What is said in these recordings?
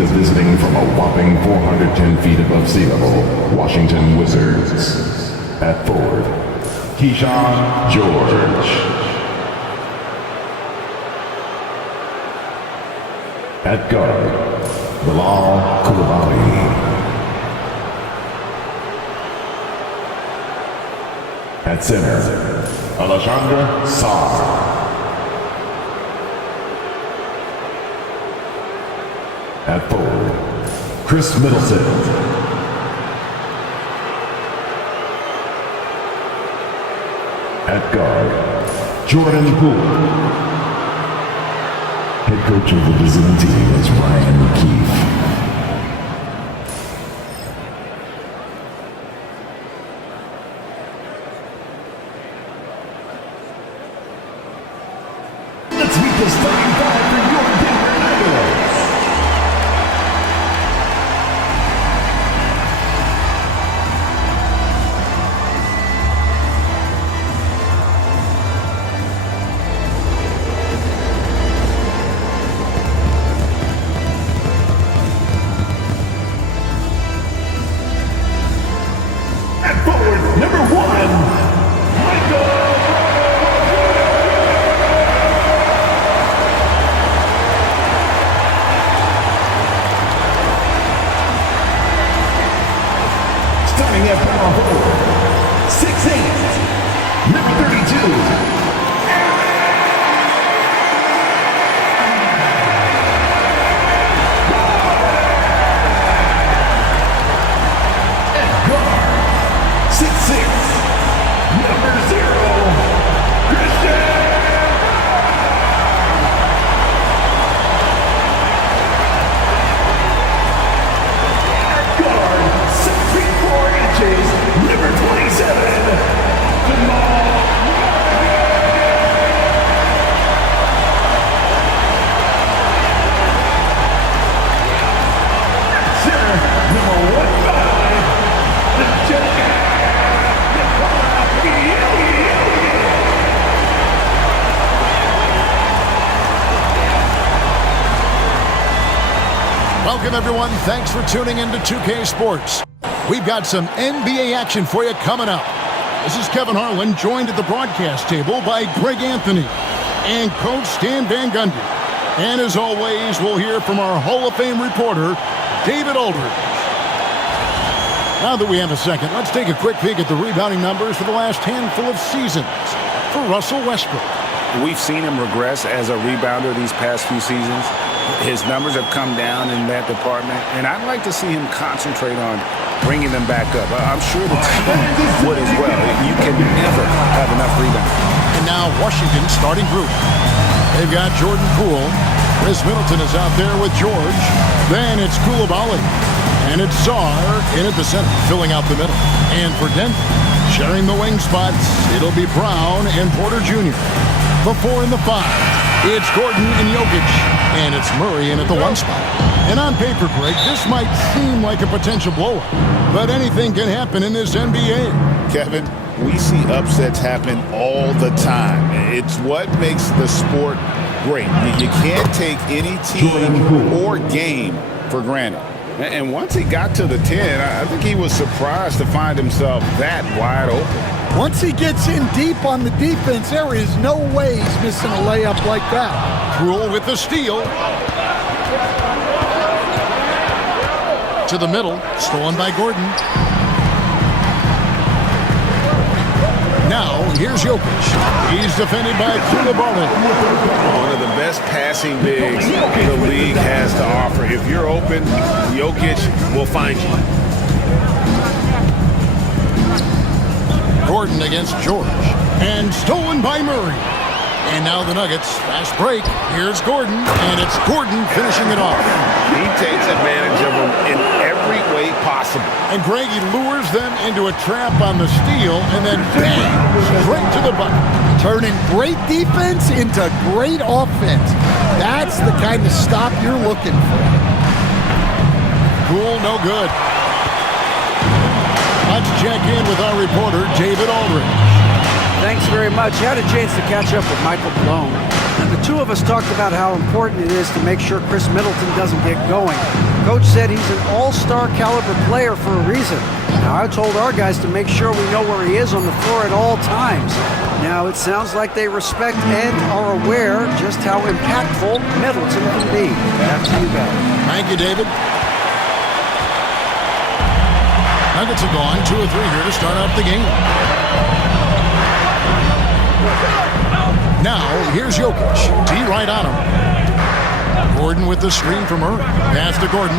the visiting from a whopping 410 feet above sea level, Washington Wizards. At forward, Keyshawn George. At guard, Bilal Coulibaly. At center, Alexandra Sarr. At forward, Chris Middleton. At guard, Jordan Poole. Head coach of the visiting team is Ryan Keefe. Let's meet the starting five for your Denver Nuggets. Welcome, everyone. Thanks for tuning into 2K Sports. We've got some NBA action for you coming up. This is Kevin Harlan, joined at the broadcast table by Greg Anthony and Coach Stan Van Gundy. And as always, we'll hear from our Hall of Fame reporter, David Aldridge. Now that we have a second, let's take a quick peek at the rebounding numbers for the last handful of seasons for Russell Westbrook. We've seen him regress as a rebounder these past few seasons. His numbers have come down in that department, and I'd like to see him concentrate on bringing them back up. I'm sure the team would as well. You can never have enough rebounds. And now Washington's starting group. They've got Jordan Poole. Chris Middleton is out there with George. Then it's Coulibaly. And it's Sarr in at the center, filling out the middle. And for Denver, sharing the wing spots, it'll be Brown and Porter Jr. The 4 and the 5, it's Gordon and Jokic. And it's Murray in at the 1 spot. And on paper, Greg, this might seem like a potential blowout, but anything can happen in this NBA. Kevin, we see upsets happen all the time. It's what makes the sport great. You can't take any team or game for granted. And once he got to the 10, I think he was surprised to find himself that wide open. Once he gets in deep on the defense, there is no way he's missing a layup like that. Poole with the steal. To the middle, stolen by Gordon. Now, here's Jokic. He's defended by Coulibaly. One of the best passing bigs the league has to offer. If you're open, Jokic will find you. Gordon against George. And stolen by Murray. And now the Nuggets, fast break. Here's Gordon, and it's Gordon finishing it off. He takes advantage of them in every way possible. And Greg, he lures them into a trap on the steal, and then bang, straight to the bucket. Turning great defense into great offense. That's the kind of stop you're looking for. Cool, no good. Let's check in with our reporter, David Aldridge. Thanks very much. I had a chance to catch up with Michael Malone. The two of us talked about how important it is to make sure Chris Middleton doesn't get going. Coach said he's an all-star caliber player for a reason. Now, I told our guys to make sure we know where he is on the floor at all times. Now, it sounds like they respect and are aware just how impactful Middleton can be. Back to you guys. Thank you, David. Nuggets have gone 2 or 3 here to start out the game. Now, here's Jokic. D right on him. Gordon with the screen from Murray. Pass to Gordon.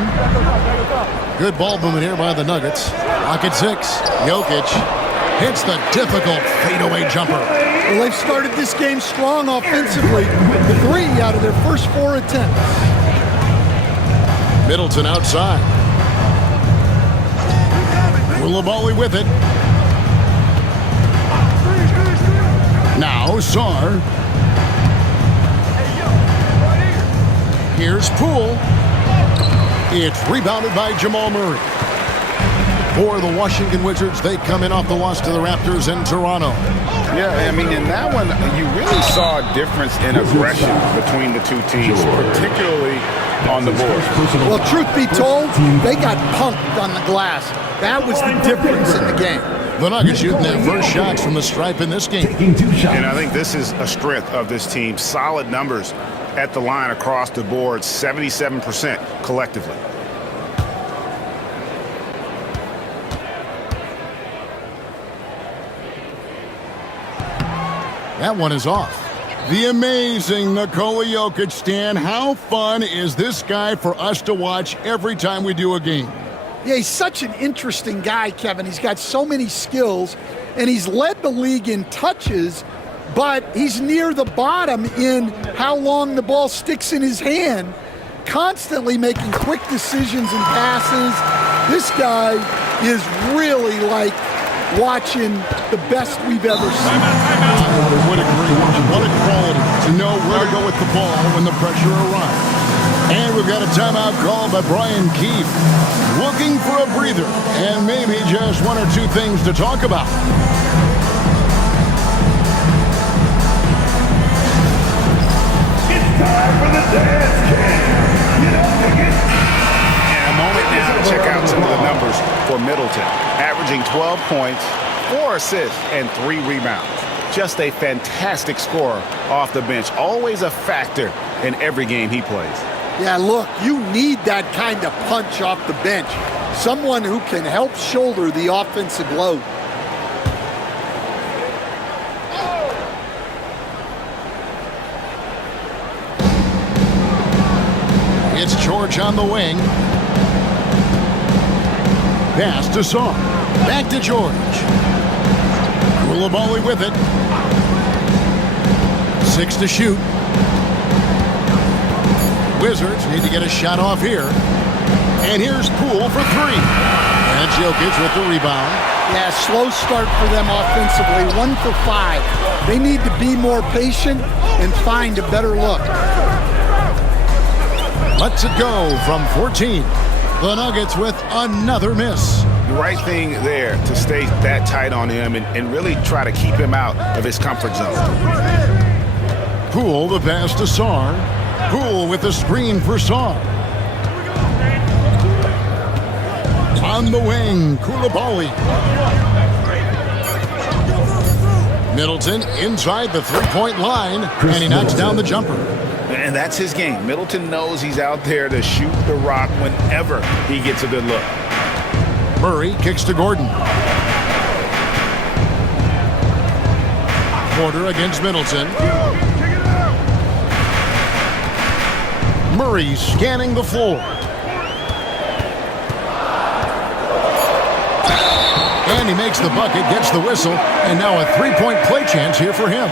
Good ball movement here by the Nuggets. Rocket 6. Jokic hits the difficult fadeaway jumper. Well, they've started this game strong offensively. 3 out of their first 4 attempts. Middleton outside. Koulibaly with it. Now Sarr. Here's Poole. It's rebounded by Jamal Murray. For the Washington Wizards, they come in off the loss to the Raptors in Toronto. Yeah, I mean, in that one, you really saw a difference in aggression between the two teams, particularly on the board. Well, truth be told, they got punked on the glass. That was the difference in the game. The Nuggets shooting their first shots from the stripe in this game. And I think this is a strength of this team. Solid numbers at the line across the board, 77% collectively. That one is off. The amazing Nikola Jokic, Stan. How fun is this guy for us to watch every time we do a game? Yeah, he's such an interesting guy, Kevin. He's got so many skills, and he's led the league in touches, but he's near the bottom in how long the ball sticks in his hand, constantly making quick decisions and passes. This guy is really like watching the best we've ever seen. I would agree. What a quality to know where to go with the ball when the pressure arrives. And we've got a timeout called by Brian Keefe. Looking for a breather and maybe just 1 or 2 things to talk about. It's time for the dance cam. And a moment now to check out some of the numbers for Middleton. Averaging 12 points, 4 assists, and 3 rebounds. Just a fantastic scorer off the bench. Always a factor in every game he plays. Yeah, look, you need that kind of punch off the bench. Someone who can help shoulder the offensive load. It's George on the wing. Pass to Sarr. Back to George. Koulibaly with it. 6 to shoot. Wizards need to get a shot off here. And here's Poole for 3. And Jokic with the rebound. Yeah, slow start for them offensively. 1 for 5. They need to be more patient and find a better look. Lets it go from 14. The Nuggets with another miss. The right thing there to stay that tight on him and really try to keep him out of his comfort zone. Poole the pass to Sarr. Poole with the screen for Sarr. On the wing, Koulibaly. Middleton inside the three-point line, and he knocks down the jumper. And that's his game. Middleton knows he's out there to shoot the rock whenever he gets a good look. Murray kicks to Gordon. Porter against Middleton. Murray scanning the floor. And he makes the bucket, gets the whistle, and now a three-point play chance here for him.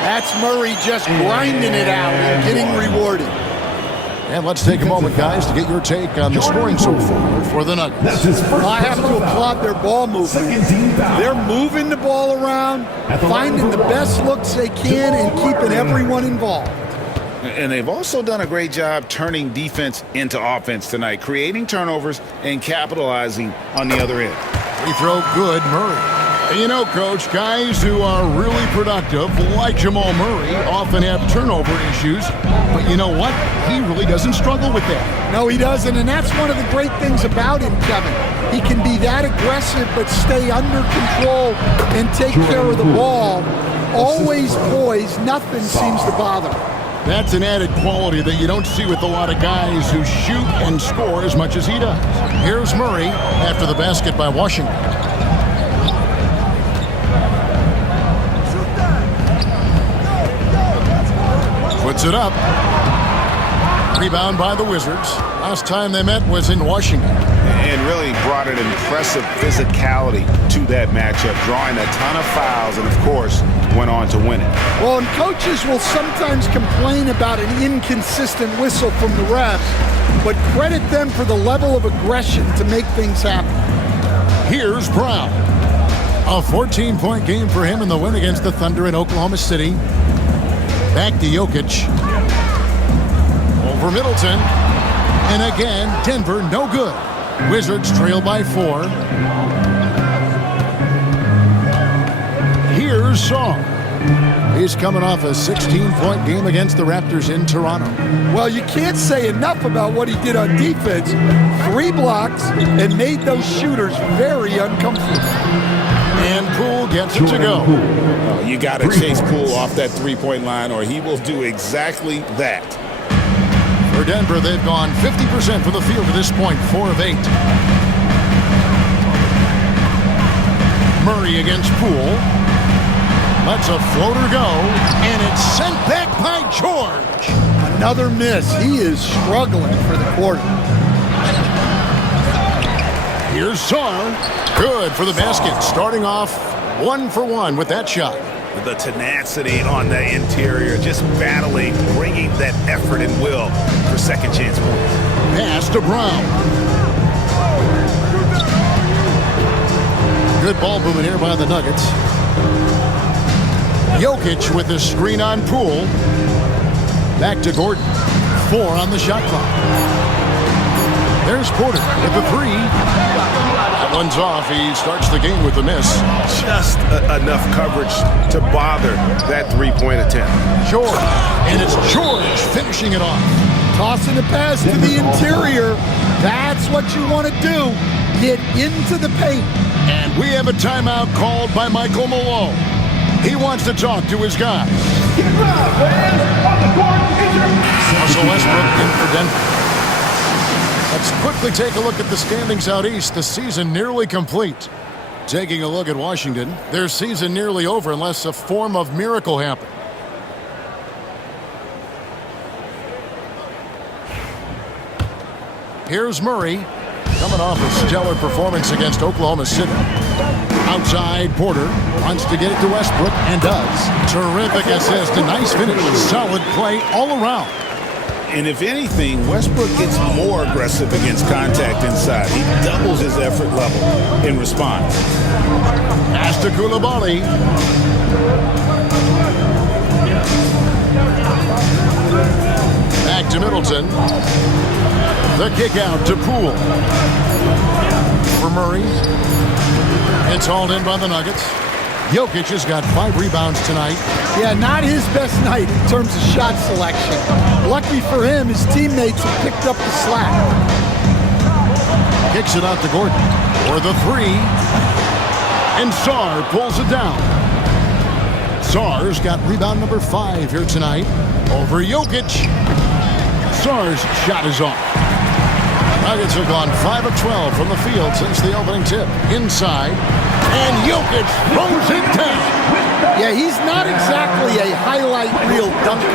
That's Murray just grinding it out and getting rewarded. And let's take a moment, guys, to get your take on the scoring so far for the Nuggets. Well, I have to applaud their ball movement. They're moving the ball around, finding the best looks they can, and keeping everyone involved. And they've also done a great job turning defense into offense tonight, creating turnovers and capitalizing on the other end. Free throw good, Murray. You know, Coach, guys who are really productive, like Jamal Murray, often have turnover issues. But you know what? He really doesn't struggle with that. No, he doesn't, and that's one of the great things about him, Kevin. He can be that aggressive but stay under control and take care of the ball. Always poised, nothing seems to bother him. That's an added quality that you don't see with a lot of guys who shoot and score as much as he does. Here's Murray after the basket by Washington. Puts it up. Rebound by the Wizards. Last time they met was in Washington. And really brought an impressive physicality to that matchup, drawing a ton of fouls and, of course, went on to win it. Well, and coaches will sometimes complain about an inconsistent whistle from the refs, but credit them for the level of aggression to make things happen. Here's Brown. A 14-point game for him in the win against the Thunder in Oklahoma City. Back to Jokic. Over Middleton. And again, Denver no good. Wizards trail by 4. Here's Saw. He's coming off a 16-point game against the Raptors in Toronto. Well, you can't say enough about what he did on defense. 3 blocks and made those shooters very uncomfortable. And Poole gets it to go. You got to chase Poole off that three-point line or he will do exactly that. For Denver, they've gone 50% from the field to this point, 4 of 8. Murray against Poole. Lets a floater go, and it's sent back by George. Another miss. He is struggling for the quarter. Here's Saar. Good for the basket. Starting off 1 for 1 with that shot. The tenacity on the interior, just battling, bringing that effort and will for second chance points. Pass to Brown. Good ball movement here by the Nuggets. Jokic with the screen on Poole. Back to Gordon. 4 on the shot clock. There's Porter with the 3. That one's off. He starts the game with a miss. Just enough coverage to bother that three-point attempt. George. And it's George finishing it off. Tossing the pass to the interior. That's what you want to do. Get into the paint. And we have a timeout called by Michael Malone. He wants to talk to his guys. Russell Westbrook in for Denver. Let's quickly take a look at the standings out east. The season nearly complete. Taking a look at Washington, their season nearly over unless a form of miracle happens. Here's Murray, coming off a stellar performance against Oklahoma City. Outside, Porter wants to get it to Westbrook and does. Terrific assist, a nice finish. Solid play all around. And if anything, Westbrook gets more aggressive against contact inside. He doubles his effort level in response. Pass to Coulibaly. Back to Middleton. The kick out to Poole. For Murray. It's hauled in by the Nuggets. Jokic has got 5 rebounds tonight. Yeah, not his best night in terms of shot selection. Lucky for him, his teammates have picked up the slack. Kicks it out to Gordon for the 3. And Sarr pulls it down. Sarr's got rebound number 5 here tonight over Jokic. Sarr's shot is off. Nuggets have gone 5 of 12 from the field since the opening tip. Inside, and Jokic throws it down. Yeah, he's not exactly a highlight reel dunker,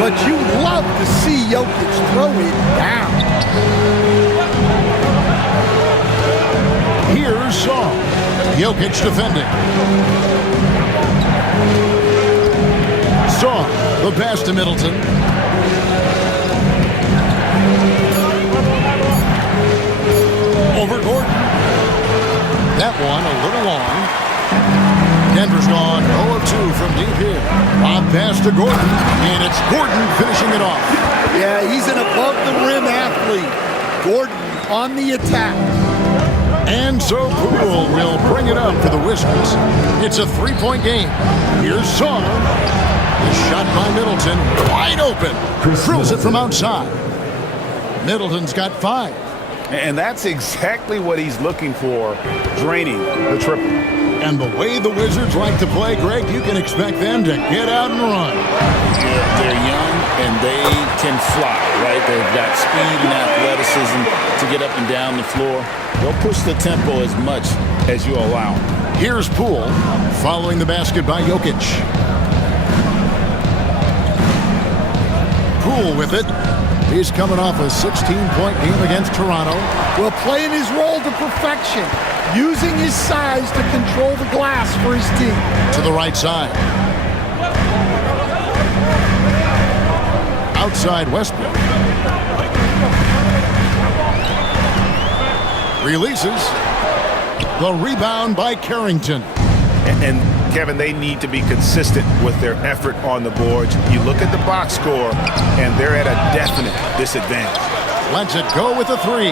but you love to see Jokic throw it down. Here's Saw. Jokic defending. Saw, the pass to Middleton. Over Gordon. That one a little long. Denver's gone 0 of 2 from deep here. Lob pass to Gordon, and it's Gordon finishing it off. Yeah, he's an above-the-rim athlete. Gordon on the attack. And so Poole will bring it up for the Wizards. It's a three-point game. Here's Saw. The shot by Middleton, wide open. Drills it from outside. Middleton's got 5. And that's exactly what he's looking for, draining the triple. And the way the Wizards like to play, Greg, you can expect them to get out and run. Yeah, they're young and they can fly, right? They've got speed and athleticism to get up and down the floor. They'll push the tempo as much as you allow them. Here's Poole following the basket by Jokic. Poole with it. He's coming off a 16-point game against Toronto. Well, playing his role to perfection, using his size to control the glass for his team. To the right side. Outside Westbrook. Releases. The rebound by Carrington. And Kevin, they need to be consistent with their effort on the boards. You look at the box score, and they're at a definite disadvantage. Lets it go with a 3.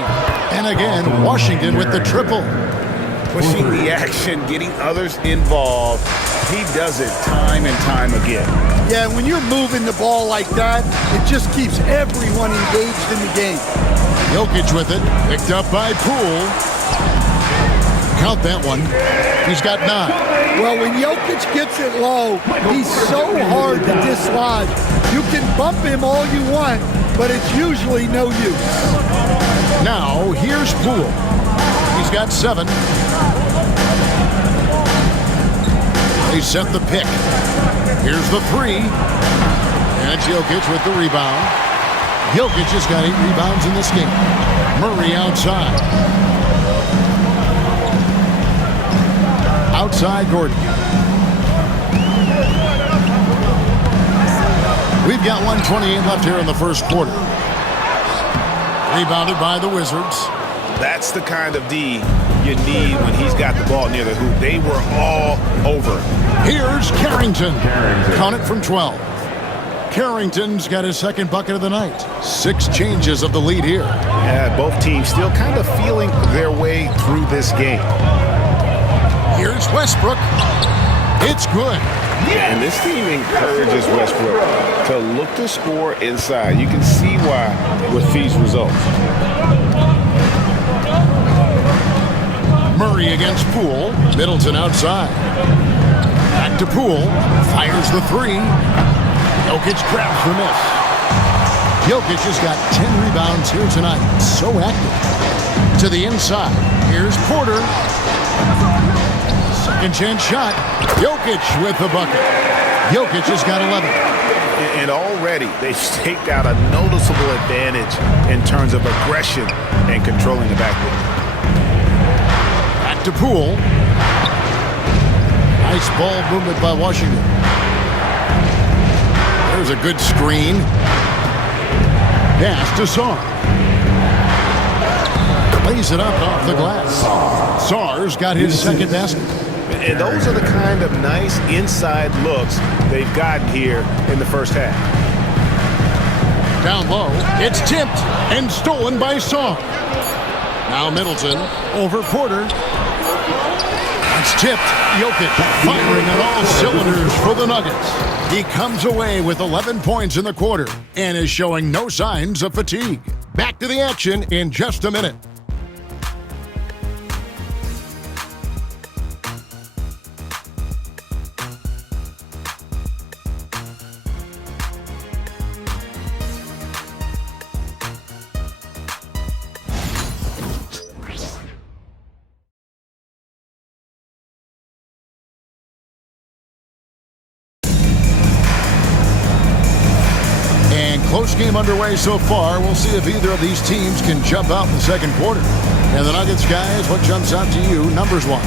And again, Washington with the triple. Pushing the action, getting others involved. He does it time and time again. Yeah, when you're moving the ball like that, it just keeps everyone engaged in the game. Jokic with it, picked up by Poole. Count that one. He's got 9. Well, when Jokic gets it low, he's so hard to dislodge. You can bump him all you want, but it's usually no use. Now, here's Poole. He's got 7. They set the pick. Here's the 3. And Jokic with the rebound. Jokic has got 8 rebounds in this game. Murray outside. Outside Gordon. We've got 1:28 left here in the first quarter. Rebounded by the Wizards. That's the kind of D you need when he's got the ball near the hoop. They were all over it. Here's Carrington. Count it from 12. Carrington's got his second bucket of the night. 6 changes of the lead here. Yeah, both teams still kind of feeling their way through this game. Here's Westbrook. It's good. And this team encourages Westbrook to look to score inside. You can see why with these results. Murray against Poole. Middleton outside. Back to Poole. Fires the 3. Jokic grabs the miss. Jokic has got 10 rebounds here tonight. So active. To the inside. Here's Porter. Second chance shot. Jokic with the bucket. Jokic has got 11. And already they've staked out a noticeable advantage in terms of aggression and controlling the backcourt. Back to Poole. Nice ball movement by Washington. There's a good screen. Pass to Sarr. Lays it up off the glass. Sarr's got his second basket. And those are the kind of nice inside looks they've gotten here in the first half. Down low, it's tipped and stolen by Sarr. Now Middleton over Porter. It's tipped. Jokic firing on all cylinders for the Nuggets. He comes away with 11 points in the quarter and is showing no signs of fatigue. Back to the action in just a minute. Close game underway so far. We'll see if either of these teams can jump out in the second quarter. And the Nuggets, guys, what jumps out to you, numbers-wise?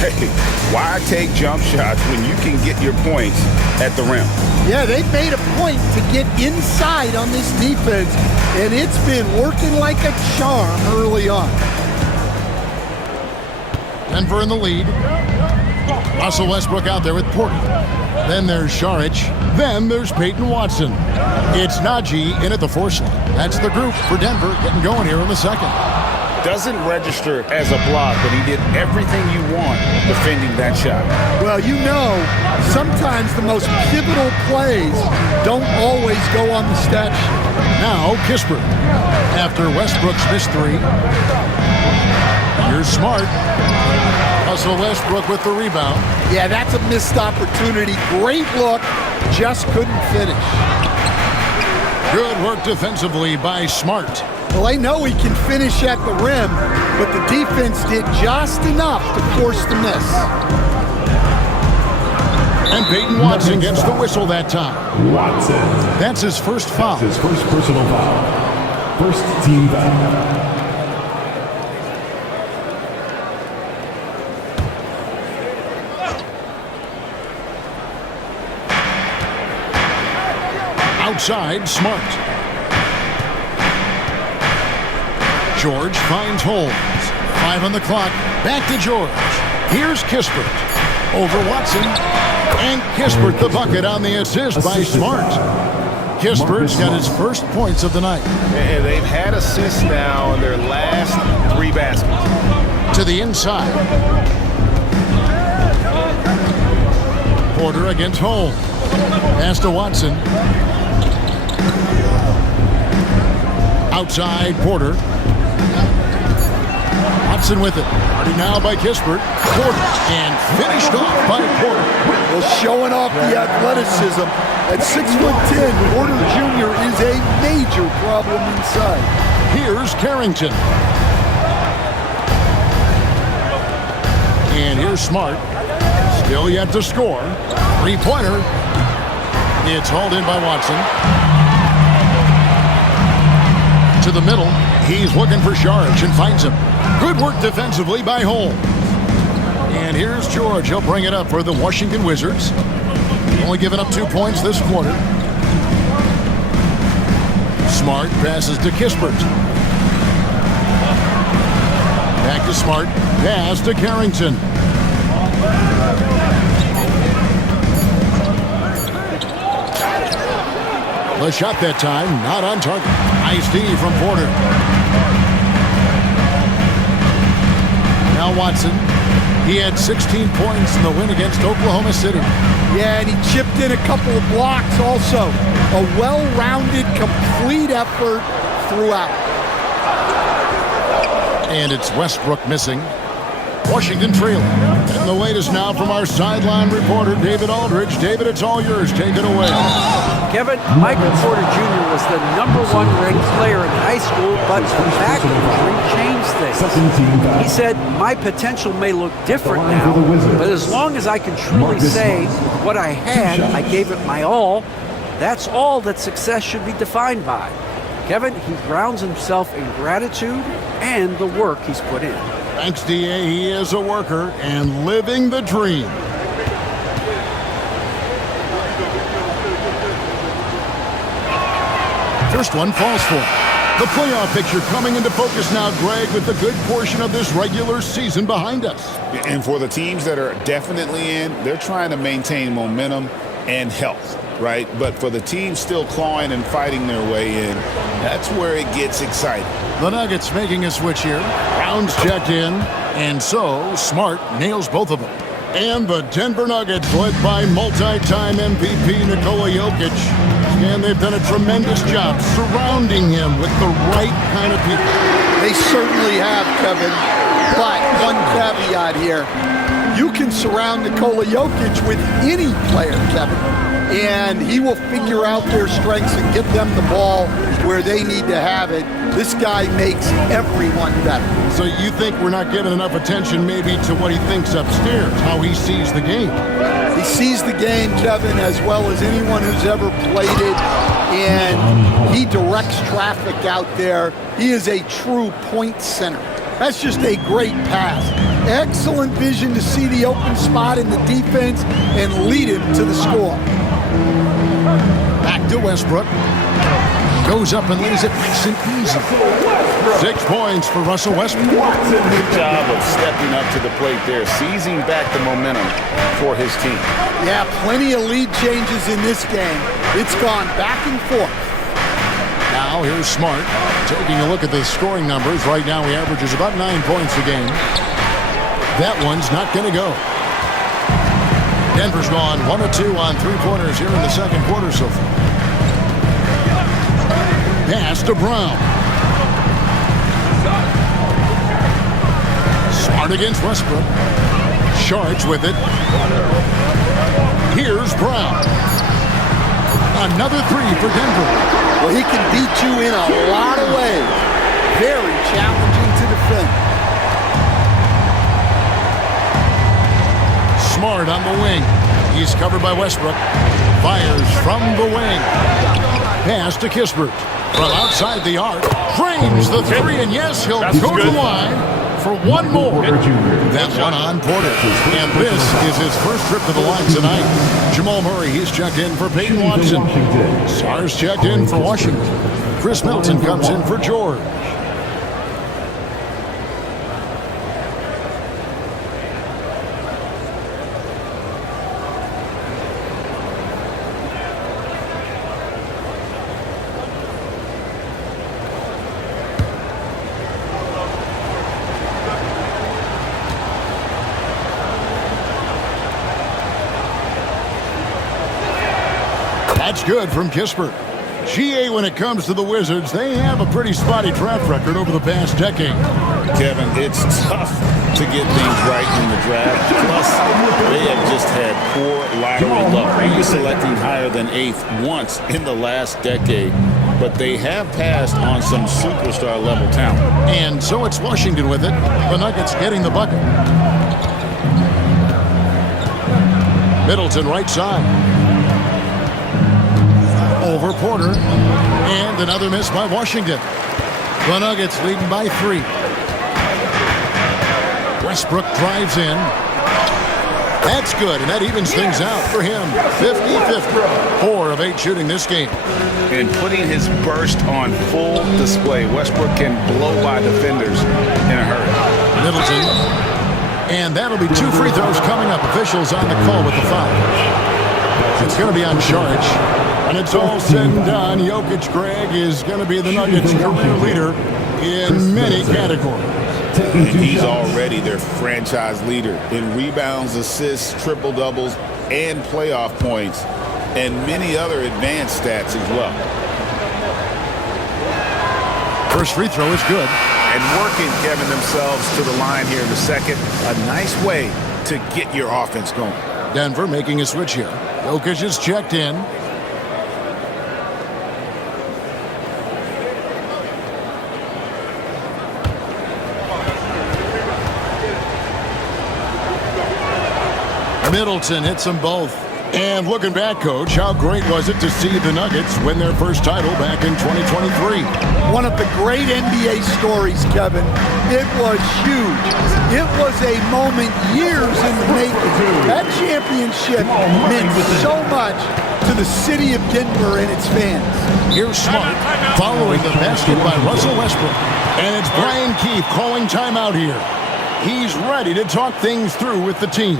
Hey, why take jump shots when you can get your points at the rim? Yeah, they've made a point to get inside on this defense, and it's been working like a charm early on. Denver in the lead. Russell Westbrook out there with Porter. Then there's Saric. Then there's Peyton Watson. It's Najee in at the 4 slot. That's the group for Denver getting going here in the second. doesn't register as a block, but he did everything you want defending that shot. Well, you know, sometimes the most pivotal plays don't always go on the stat sheet. Now Kispert. After Westbrook's missed three. Here's Smart. Russell Westbrook with the rebound. Yeah, that's a missed opportunity. Great look, just couldn't finish. Good work defensively by Smart. Well, I know he can finish at the rim, but the defense did just enough to force the miss. And Peyton Watson gets the whistle that time. Watson. That's his first foul. His first personal foul. First team foul. Outside, Smart. George finds Holmes. 5 on the clock. Back to George. Here's Kispert. Over Watson. And Kispert the bucket on the assist by Smart. Kispert's got his first points of the night. And they've had assists now in their last 3 baskets. To the inside. Porter against Holmes. Pass to Watson. Outside, Porter. Watson with it. Already now by Kispert. Porter. And finished off by Porter. Well, showing off the athleticism. At 6'10", Porter Jr. is a major problem inside. Here's Carrington. And here's Smart. Still yet to score. 3-pointer. It's hauled in by Watson. To the middle. He's looking for Sharge and finds him. Good work defensively by Holmes. And here's George. He'll bring it up for the Washington Wizards. Only given up 2 points this quarter. Smart passes to Kispert. Back to Smart. Pass to Carrington. The shot that time, not on target. Nice D from Porter. Now Watson. He had 16 points in the win against Oklahoma City. Yeah, and he chipped in a couple of blocks also. A well-rounded, complete effort throughout. And it's Westbrook missing. Washington trailing. And the latest now from our sideline reporter, David Aldridge. David, it's all yours. Take it away. Kevin, Michael Porter Jr. was the #1 ranked player in high school, but the back injury changed things. He said, my potential may look different now, but as long as I can truly say what I had, I gave it my all. That's all that success should be defined by. Kevin, he grounds himself in gratitude and the work he's put in. Thanks, D.A. He is a worker and living the dream. First one falls for him. The playoff picture coming into focus now, Greg, with a good portion of this regular season behind us. And for the teams that are definitely in, they're trying to maintain momentum and health, right? But for the teams still clawing and fighting their way in, that's where it gets exciting. The Nuggets making a switch here. Brown's checked in, and so Smart nails both of them. And the Denver Nuggets, led by multi-time MVP Nikola Jokic. And they've done a tremendous job surrounding him with the right kind of people. They certainly have, Kevin. But one caveat here. You can surround Nikola Jokic with any player, Kevin, and he will figure out their strengths and get them the ball where they need to have it. This guy makes everyone better. So you think we're not giving enough attention maybe to what he thinks upstairs, how he sees the game? He sees the game, Kevin, as well as anyone who's ever played it, and he directs traffic out there. He is a true point center. That's just a great pass. Excellent vision to see the open spot in the defense and lead him to the score. Back to Westbrook. Goes up and lays it nice and easy. 6 points for Russell Westbrook. Good job of stepping up to the plate there, seizing back the momentum for his team. Yeah, plenty of lead changes in this game. It's gone back and forth. Now here's Smart. Taking a look at the scoring numbers. Right now he averages about 9 points a game. That one's not going to go. Denver's gone 1 of 2 on three-pointers here in the second quarter so far. Pass to Brown. Smart against Westbrook. Charged with it. Here's Brown. Another three for Denver. Well, he can beat you in a lot of ways. Very challenging to defend. Smart on the wing. He's covered by Westbrook. Fires from the wing. Pass to Kispert. From outside the arc. Frames the three, and yes, he'll go to the line for one more. That one on Porter. And this is his first trip to the line tonight. Jamal Murray, he's checked in for Peyton Watson. Sars checked in for Washington. Chris Middleton comes in for George. That's good from Kispert. GA, when it comes to the Wizards, they have a pretty spotty track record over the past decade. Kevin, it's tough to get things right in the draft. Plus, they have just had poor lottery luck. Maybe selecting higher than 8th once in the last decade. But they have passed on some superstar-level talent. And so it's Washington with it. The Nuggets getting the bucket. Middleton right side. Over Porter. And another miss by Washington. The Nuggets leading by 3. Westbrook drives in. That's good, and that evens things out for him. 50-50. 4 of 8 shooting this game. And putting his burst on full display. Westbrook can blow by defenders in a hurry. Middleton. And that'll be 2 free throws coming up. Officials on the call with the foul. It's going to be on charge. When it's all said and done, Jokic, Greg, is going to be the Nuggets' career leader in many categories. And he's already their franchise leader in rebounds, assists, triple-doubles, and playoff points, and many other advanced stats as well. First free throw is good. And working, Kevin, themselves to the line here in the second. A nice way to get your offense going. Denver making a switch here. Jokic is checked in. Middleton hits them both. And looking back, Coach, how great was it to see the Nuggets win their first title back in 2023? One of the great NBA stories, Kevin. It was huge. It was a moment years in the making. That championship meant so much to the city of Denver and its fans. Here's Smart following the basket by Russell Westbrook. And it's Brian Keefe calling timeout here. He's ready to talk things through with the team.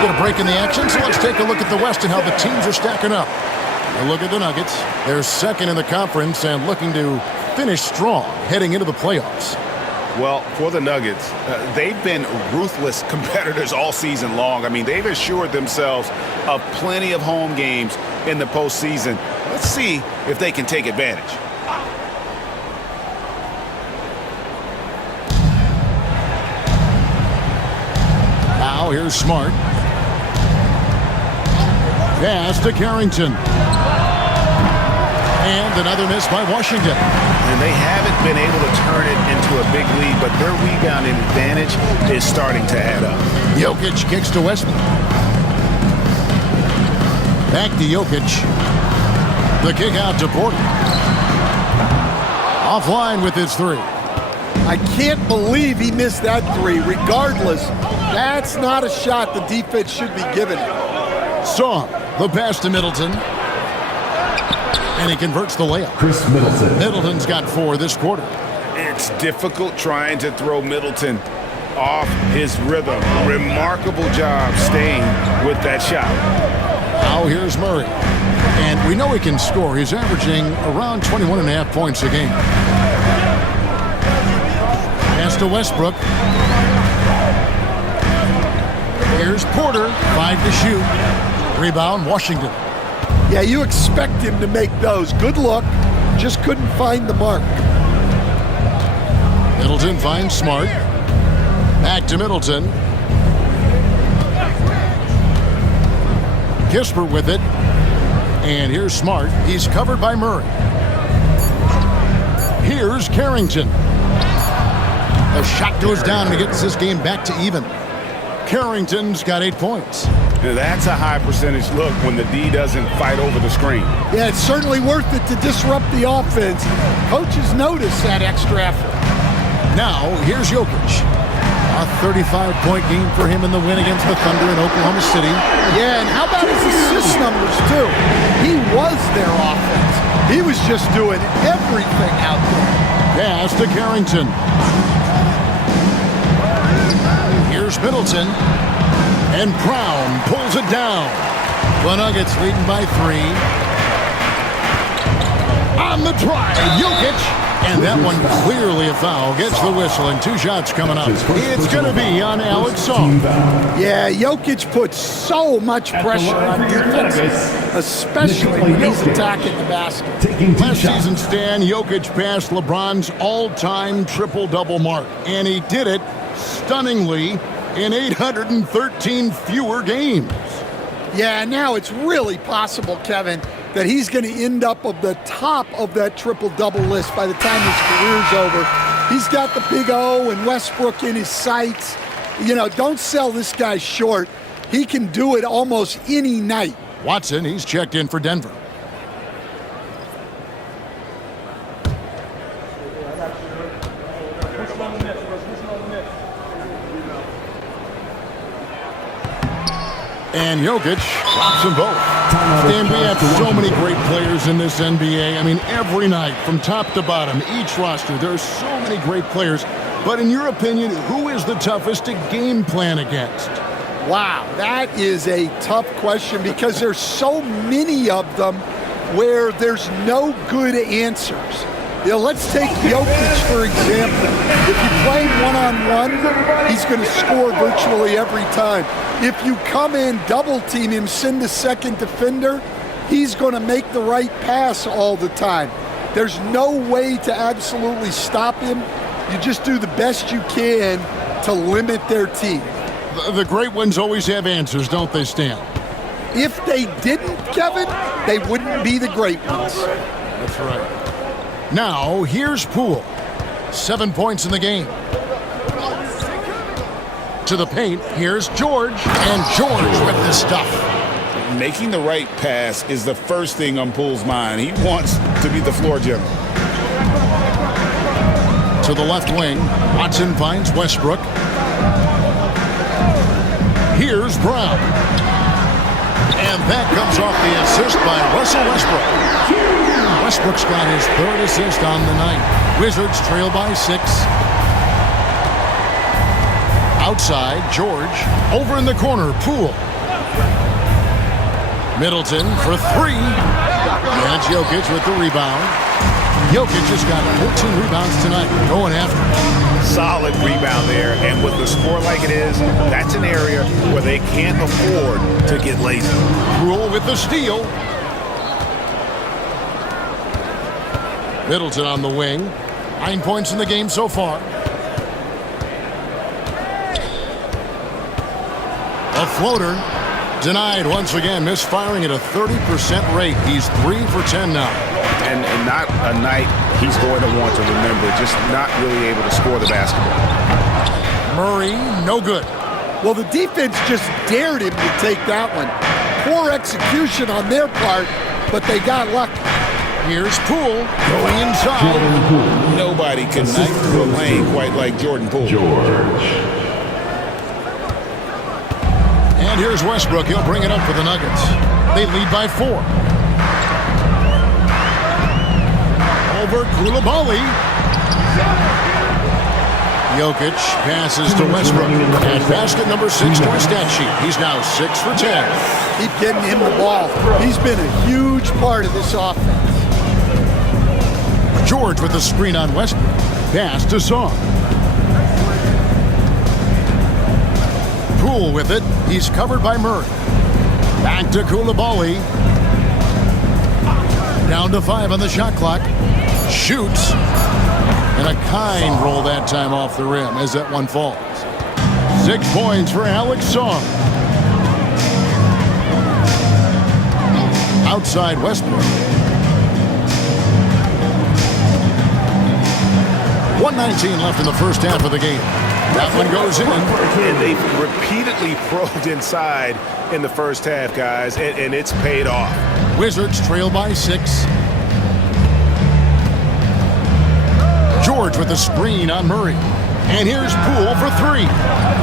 Get a break in the action, so let's take a look at the West and how the teams are stacking up. A look at the Nuggets. They're second in the conference and looking to finish strong heading into the playoffs. Well, for the Nuggets, they've been ruthless competitors all season long. I mean, they've assured themselves of plenty of home games in the postseason. Let's see if they can take advantage. Now here's Smart. Pass to Carrington. And another miss by Washington. And they haven't been able to turn it into a big lead, but their rebounding advantage is starting to add up. Jokic kicks to Westbrook. Back to Jokic. The kick out to Porter. Offline with his 3. I can't believe he missed that 3. Regardless, that's not a shot the defense should be giving him. Saw the pass to Middleton. And he converts the layup. Chris Middleton. Middleton's got 4 this quarter. And It's difficult trying to throw Middleton off his rhythm. Remarkable job staying with that shot. Now here's Murray. And we know he can score. He's averaging around 21.5 points a game. Pass to Westbrook. Here's Porter. 5 to shoot. Rebound, Washington. Yeah, you expect him to make those. Good look. Just couldn't find the mark. Middleton finds Smart. Back to Middleton. Kispert with it. And here's Smart. He's covered by Murray. Here's Carrington. A shot goes down and gets this game back to even. Carrington's got 8 points. Now that's a high percentage look when the D doesn't fight over the screen. Yeah, it's certainly worth it to disrupt the offense. Coaches notice that extra effort. Now, here's Jokic. A 35-point game for him in the win against the Thunder in Oklahoma City. Yeah, and how about his assist numbers, too? He was their offense. He was just doing everything out there. Pass to Carrington. Here's Middleton. And Brown pulls it down. The Nuggets leading by 3. On the drive, Jokic. And that one clearly a foul. Gets the whistle and 2 shots coming up. It's going to be on Alex Song. Yeah, Jokic puts so much pressure on defense, especially when he's attacking the basket. Last season, Stan, Jokic passed LeBron's all-time triple-double mark. And he did it stunningly in 813 fewer games. Yeah, now it's really possible, Kevin, that he's going to end up at the top of that triple-double list by the time his career's over. He's got the big O and Westbrook in his sights. You know, don't sell this guy short. He can do it almost any night. Watson, he's checked in for Denver. And Jokic drops them both. Stan, we have so many great players in this NBA. I mean, every night, from top to bottom, each roster, there are so many great players. But in your opinion, who is the toughest to game plan against? Wow, that is a tough question because there's so many of them where there's no good answers. You know, let's take Jokic, for example. If you play him one-on-one, he's going to score virtually every time. If you come in, double-team him, send a second defender, he's going to make the right pass all the time. There's no way to absolutely stop him. You just do the best you can to limit their team. The great ones always have answers, don't they, Stan? If they didn't, Kevin, they wouldn't be the great ones. That's right. Now, here's Poole. 7 points in the game. To the paint, here's George. And George with the stuff. Making the right pass is the first thing on Poole's mind. He wants to be the floor general. To the left wing, Watson finds Westbrook. Here's Brown. And that comes off the assist by Russell Westbrook. Westbrook's got his 3rd assist on the night. Wizards trail by 6. Outside, George. Over in the corner, Poole. Middleton for 3. And Jokic with the rebound. Jokic has got 14 rebounds tonight, going after it. Solid rebound there, and with the score like it is, that's an area where they can't afford to get lazy. Rule with the steal. Middleton on the wing. 9 points in the game so far. A floater. Denied once again, misfiring at a 30% rate. He's 3 for 10 now. And not a night he's going to want to remember, just not really able to score the basketball. Murray, no good. Well, the defense just dared him to take that one. Poor execution on their part, but they got lucky. Here's Poole going inside. Nobody can knife through a lane quite like Jordan Poole. And here's Westbrook. He'll bring it up for the Nuggets. They lead by 4. Over Koulibaly. Jokic passes to Westbrook. And basket number 6 to his stat sheet. He's now 6 for 10. Keep getting him the ball. He's been a huge part of this offense. George with the screen on Westbrook. Pass to Song. Poole with it. He's covered by Murray. Back to Koulibaly. Down to 5 on the shot clock. Shoots. And a kind roll that time off the rim as that one falls. 6 points for Alex Song. Outside Westbrook. 1:19 left in the first half of the game. That one goes in. And they repeatedly probed inside in the first half, guys, and it's paid off. Wizards trail by 6. George with the screen on Murray. And here's Poole for 3.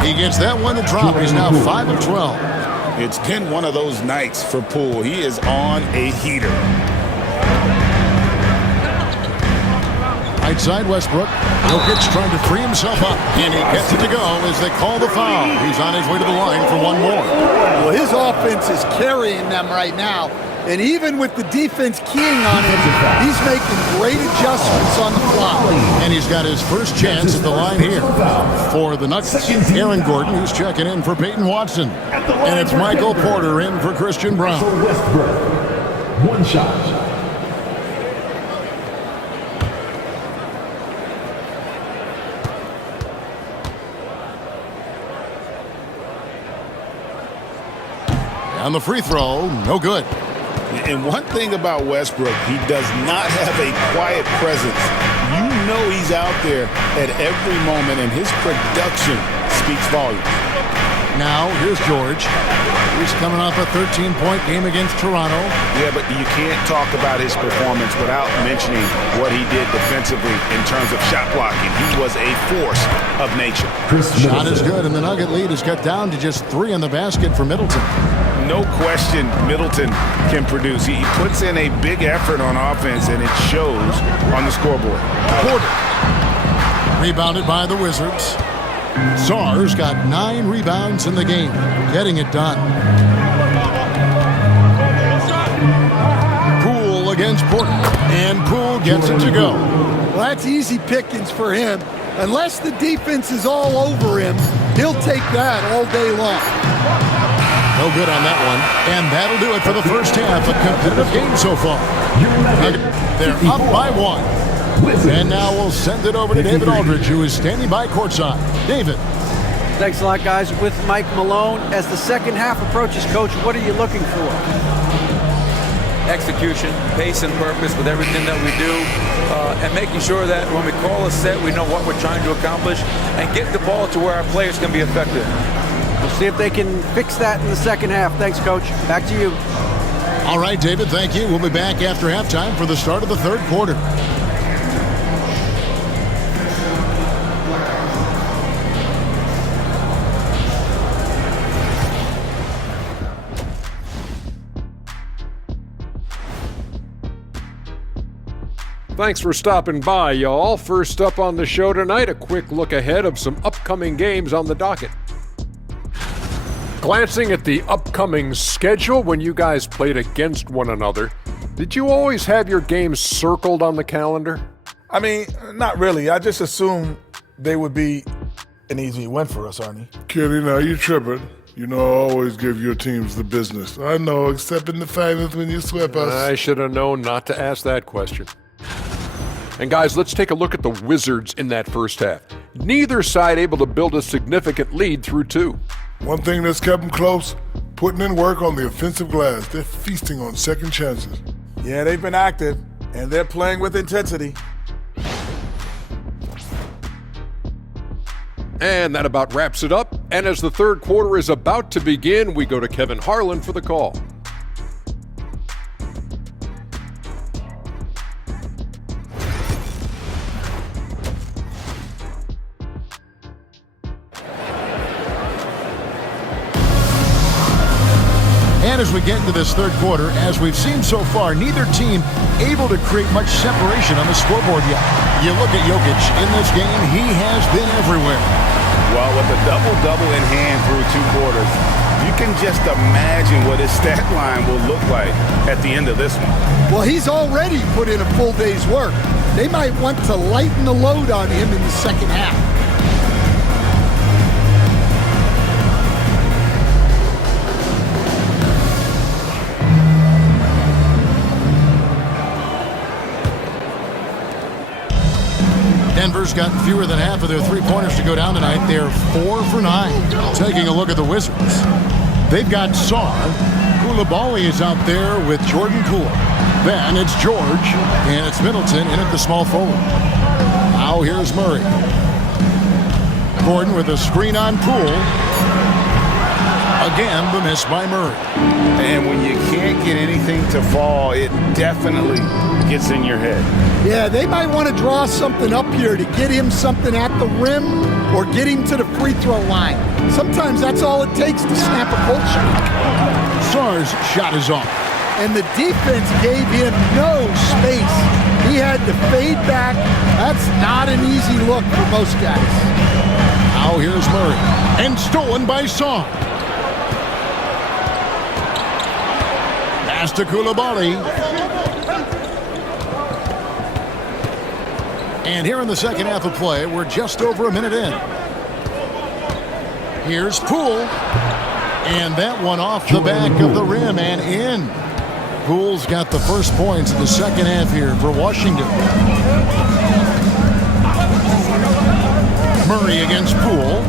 He gets that one to drop. He's now 5 of 12. It's been one of those nights for Poole. He is on a heater. Right side Westbrook. Jokic trying to free himself up. And he gets it to go as they call the foul. He's on his way to the line for one more. Well, his offense is carrying them right now. And even with the defense keying on him, he's making great adjustments on the fly. And he's got his first chance at the line here for the Nuggets. Aaron Gordon, who's checking in for Peyton Watson. And it's Michael Porter in for Christian Brown. Westbrook. One shot. On the free throw, no good. And one thing about Westbrook, he does not have a quiet presence. You know he's out there at every moment, and his production speaks volumes. Now, here's George. He's coming off a 13-point game against Toronto. Yeah, but you can't talk about his performance without mentioning what he did defensively in terms of shot blocking. He was a force of nature. Shot is good, and the Nugget lead is cut down to just 3 in the basket for Middleton. No question Middleton can produce. He puts in a big effort on offense, and it shows on the scoreboard. Porter. Rebounded by the Wizards. Sarr's got 9 rebounds in the game, getting it done. Poole against Porter, and Poole gets it to go. Well, that's easy pickings for him. Unless the defense is all over him, he'll take that all day long. No good on that one. And that'll do it for the first half. A competitive game so far. They're up by 1. And now we'll send it over to David Aldridge, who is standing by courtside. David. Thanks a lot, guys. With Mike Malone. As the second half approaches, Coach, what are you looking for? Execution, pace and purpose with everything that we do, and making sure that when we call a set, we know what we're trying to accomplish, and get the ball to where our players can be effective. We'll see if they can fix that in the second half. Thanks, Coach. Back to you. All right, David, thank you. We'll be back after halftime for the start of the third quarter. Thanks for stopping by, y'all. First up on the show tonight, a quick look ahead of some upcoming games on the docket. Glancing at the upcoming schedule when you guys played against one another, did you always have your games circled on the calendar? I mean, not really. I just assumed they would be an easy win for us, Arnie. Kenny, now you tripping. You know I always give your teams the business. I know, except in the finals when you swept us. I should have known not to ask that question. And guys, let's take a look at the Wizards in that first half. Neither side able to build a significant lead through 2. One thing that's kept them close, putting in work on the offensive glass. They're feasting on second chances. Yeah, they've been active, and they're playing with intensity. And that about wraps it up. And as the third quarter is about to begin, we go to Kevin Harlan for the call. And as we get into this third quarter, as we've seen so far, neither team able to create much separation on the scoreboard yet. You look at Jokic in this game, he has been everywhere. Well, with a double-double in hand through 2 quarters, you can just imagine what his stat line will look like at the end of this one. Well, he's already put in a full day's work. They might want to lighten the load on him in the second half. Denver's gotten fewer than half of their three-pointers to go down tonight. They're 4 for 9. Taking a look at the Wizards. They've got Saar. Koulibaly is out there with Jordan Poole. Then it's George, and it's Middleton in at the small forward. Now here's Murray. Gordon with a screen on Poole. Again, the miss by Murray. And when you can't get anything to fall, it definitely gets in your head. Yeah, they might want to draw something up here to get him something at the rim or get him to the free throw line. Sometimes that's all it takes to snap a cold streak. Saar's shot is off. And the defense gave him no space. He had to fade back. That's not an easy look for most guys. Now here's Murray. And stolen by Saar. Pass to Koulibaly. And here in the second half of play, we're just over a minute in. Here's Poole. And that one off the back of the rim and in. Poole's got the first points in the second half here for Washington. Murray against Poole.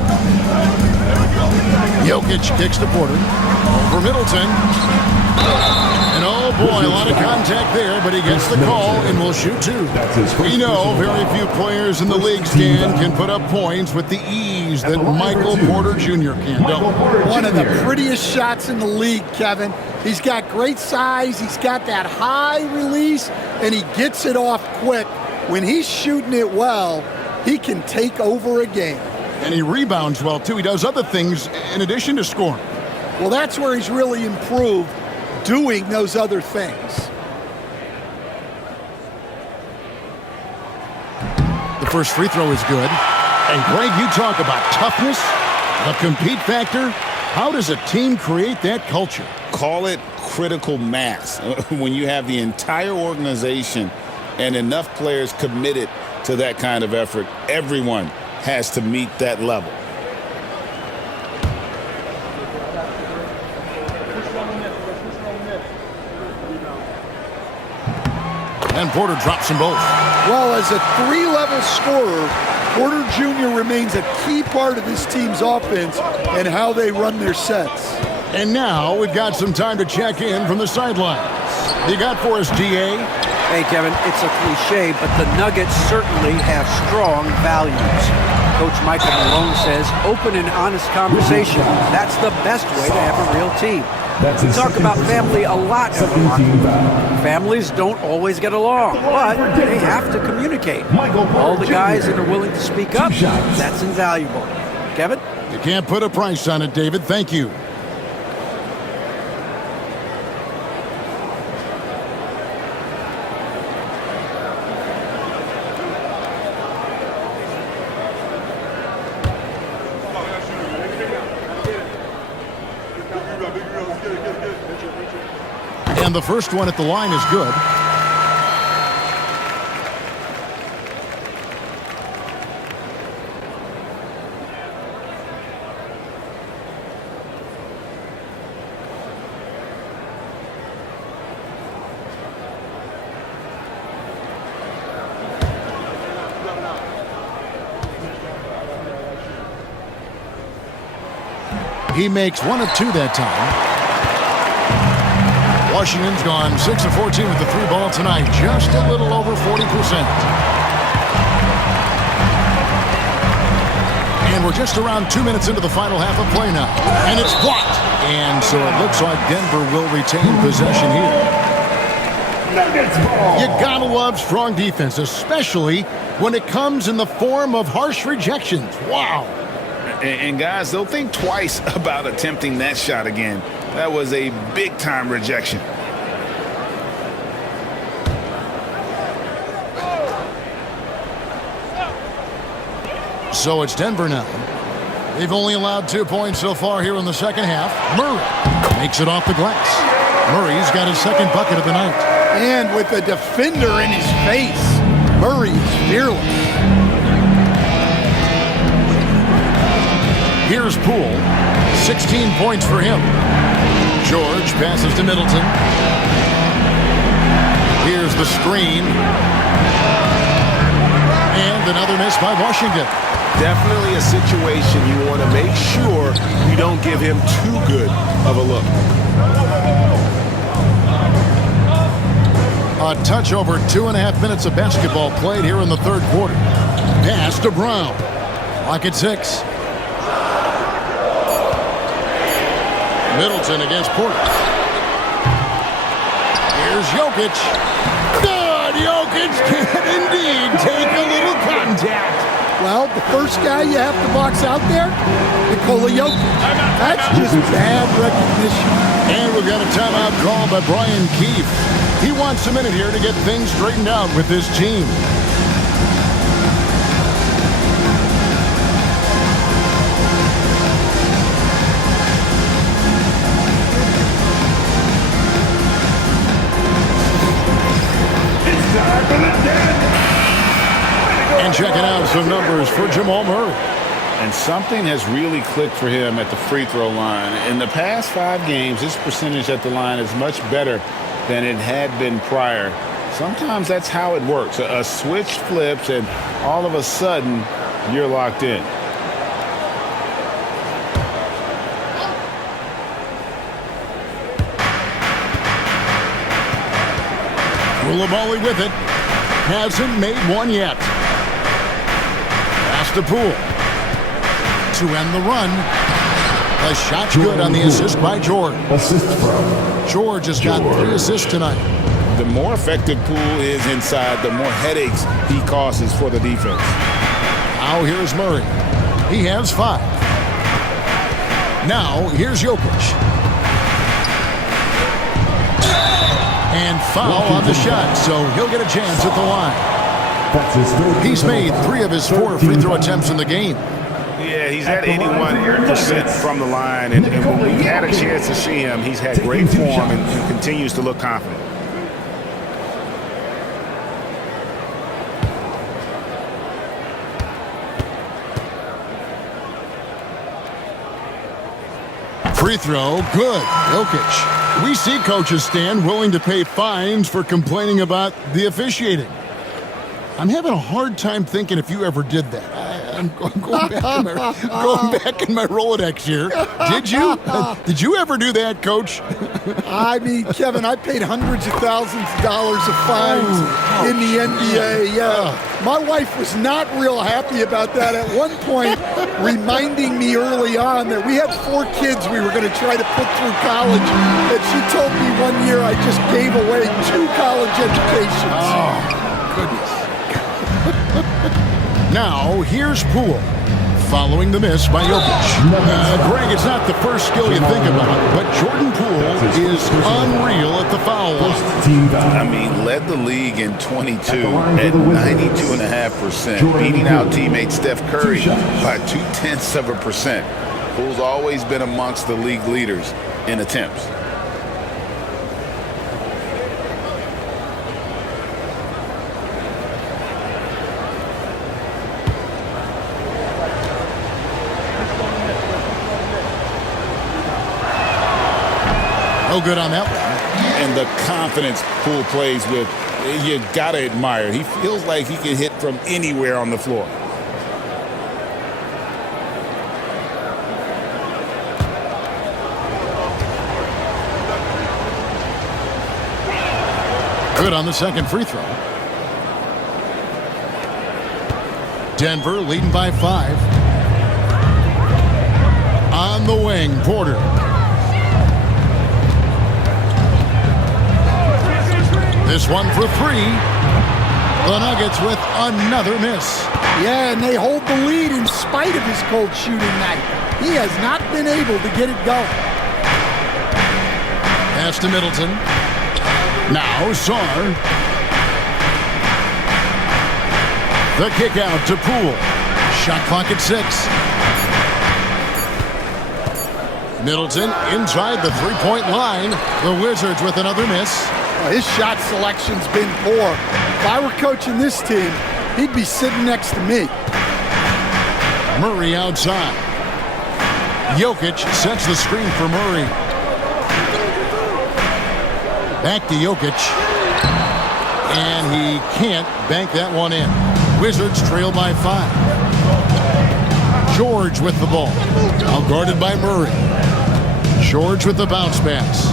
Jokic kicks to Porter. Over Middleton. And oh boy, a lot of contact there, but he gets the call and will shoot 2. We know very few players in the league, Stan, can put up points with the ease that Michael Porter Jr. can. One of the prettiest shots in the league, Kevin. He's got great size, he's got that high release, and he gets it off quick. When he's shooting it well, he can take over a game. And he rebounds well, too. He does other things in addition to scoring. Well, that's where he's really improved, doing those other things. The first free throw is good. And Greg, you talk about toughness, the compete factor. How does a team create that culture? Call it critical mass. When you have the entire organization and enough players committed to that kind of effort, everyone has to meet that level. And Porter drops them both. Well, as a 3-level scorer, Porter Jr. remains a key part of this team's offense and how they run their sets. And now we've got some time to check in from the sidelines. You got for us, DA? Hey, Kevin, it's a cliche, but the Nuggets certainly have strong values. Coach Michael Malone says open and honest conversation. That's the best way to have a real team. We talk about family a lot in the locker room. Families don't always get along, but they have to communicate. All the guys that are willing to speak up, that's invaluable. Kevin? You can't put a price on it, David. Thank you. And the first one at the line is good. He makes 1 of 2 that time. Washington's gone 6 of 14 with the 3 ball tonight, just a little over 40%. And we're just around 2 minutes into the final half of play now. And it's blocked. And so it looks like Denver will retain possession here. You gotta love strong defense, especially when it comes in the form of harsh rejections. Wow. And guys, they'll think twice about attempting that shot again. That was a big-time rejection. So it's Denver now. They've only allowed 2 points so far here in the second half. Murray makes it off the glass. Murray's got his second bucket of the night. And with a defender in his face, Murray is fearless. Here's Poole. 16 points for him. George passes to Middleton. Here's the screen. And another miss by Washington. Definitely a situation you want to make sure you don't give him too good of a look. A touch over 2.5 minutes of basketball played here in the third quarter. Pass to Brown. Clock at 6. Middleton against Porter. Here's Jokic. Good! Jokic can indeed take a little contact. Well, the first guy you have to box out there, Nikola Jokic. That's just bad recognition. And we've got a timeout called by Brian Keefe. He wants a minute here to get things straightened out with his team. And checking out some numbers for Jamal Murray. And something has really clicked for him at the free throw line. In the past 5 games, his percentage at the line is much better than it had been prior. Sometimes that's how it works. A switch flips and all of a sudden you're locked in. Koulibaly with it. Hasn't made one yet. Pass to Poole. To end the run. The shot's good on the assist by George. Assist from George has got 3 assists tonight. The more effective Poole is inside, the more headaches he causes for the defense. Now here's Murray. He has 5. Now here's Jokic. And foul on the shot, so he'll get a chance at the line. He's made 3 of his 4 free throw attempts in the game. Yeah, he's at 81% from the line, and when we had a chance to see him, he's had great form and continues to look confident. Free throw, good. Jokic. We see coaches stand willing to pay fines for complaining about the officiating. I'm having a hard time thinking if you ever did that. I'm going back in my Rolodex here. Did you? Did you ever do that, Coach? I mean, Kevin, I paid hundreds of thousands of dollars of fines in the NBA. Yeah. My wife was not real happy about that at one point, reminding me early on that we had 4 kids we were going to try to put through college. And she told me one year I just gave away 2 college educations. Oh, goodness. Now, here's Poole, following the miss by Jokic. Greg, it's not the first skill you think about, but Jordan Poole is unreal at the foul line. I mean, led the league in 22 at 92.5%, beating out teammate Steph Curry by 0.2%. Poole's always been amongst the league leaders in attempts. No good on that one. And the confidence Poole plays with, you gotta admire. He feels like he can hit from anywhere on the floor. Good on the second free throw. Denver leading by 5. On the wing, Porter. This one for 3. The Nuggets with another miss. Yeah, and they hold the lead in spite of his cold shooting night. He has not been able to get it going. Pass to Middleton. Now Sarr. The kick out to Poole. Shot clock at 6. Middleton inside the three-point line. The Wizards with another miss. His shot selection's been poor. If I were coaching this team, he'd be sitting next to me. Murray outside. Jokic sets the screen for Murray. Back to Jokic. And he can't bank that one in. Wizards trail by 5. George with the ball. Now guarded by Murray. George with the bounce pass.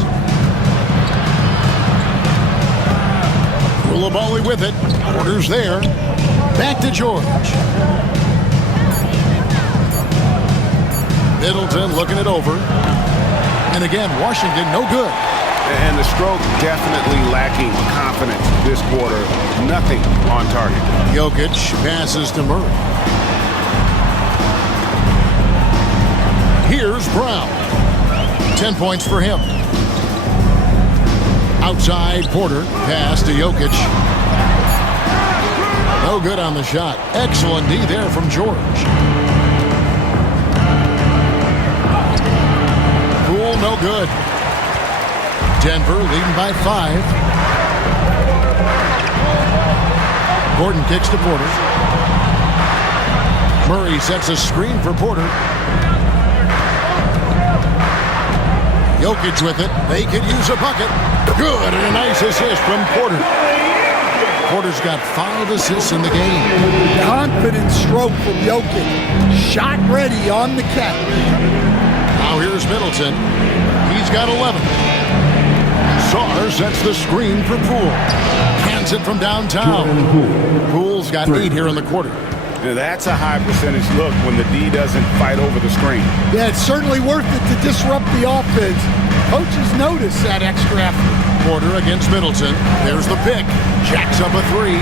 Koulibaly with it. Porter's there. Back to George. Middleton looking it over. And again, Washington no good. And the stroke definitely lacking confidence this quarter. Nothing on target. Jokic passes to Murray. Here's Brown. 10 points for him. Outside Porter. Pass to Jokic. No good on the shot. Excellent D there from George. Poole no good. Denver leading by 5. Gordon kicks to Porter. Murray sets a screen for Porter. Jokic with it. They could use a bucket. Good, and a nice assist from Porter. Porter's got 5 assists in the game. Confident stroke from Jokic. Shot ready on the catch. Now here's Middleton. He's got 11. Sarr sets the screen for Poole. Hands it from downtown. Poole's got 8 here in the quarter. Now that's a high percentage look when the D doesn't fight over the screen. Yeah, it's certainly worth it to disrupt the offense. Coaches notice that extra effort. Porter against Middleton. There's the pick. Jacks up a 3.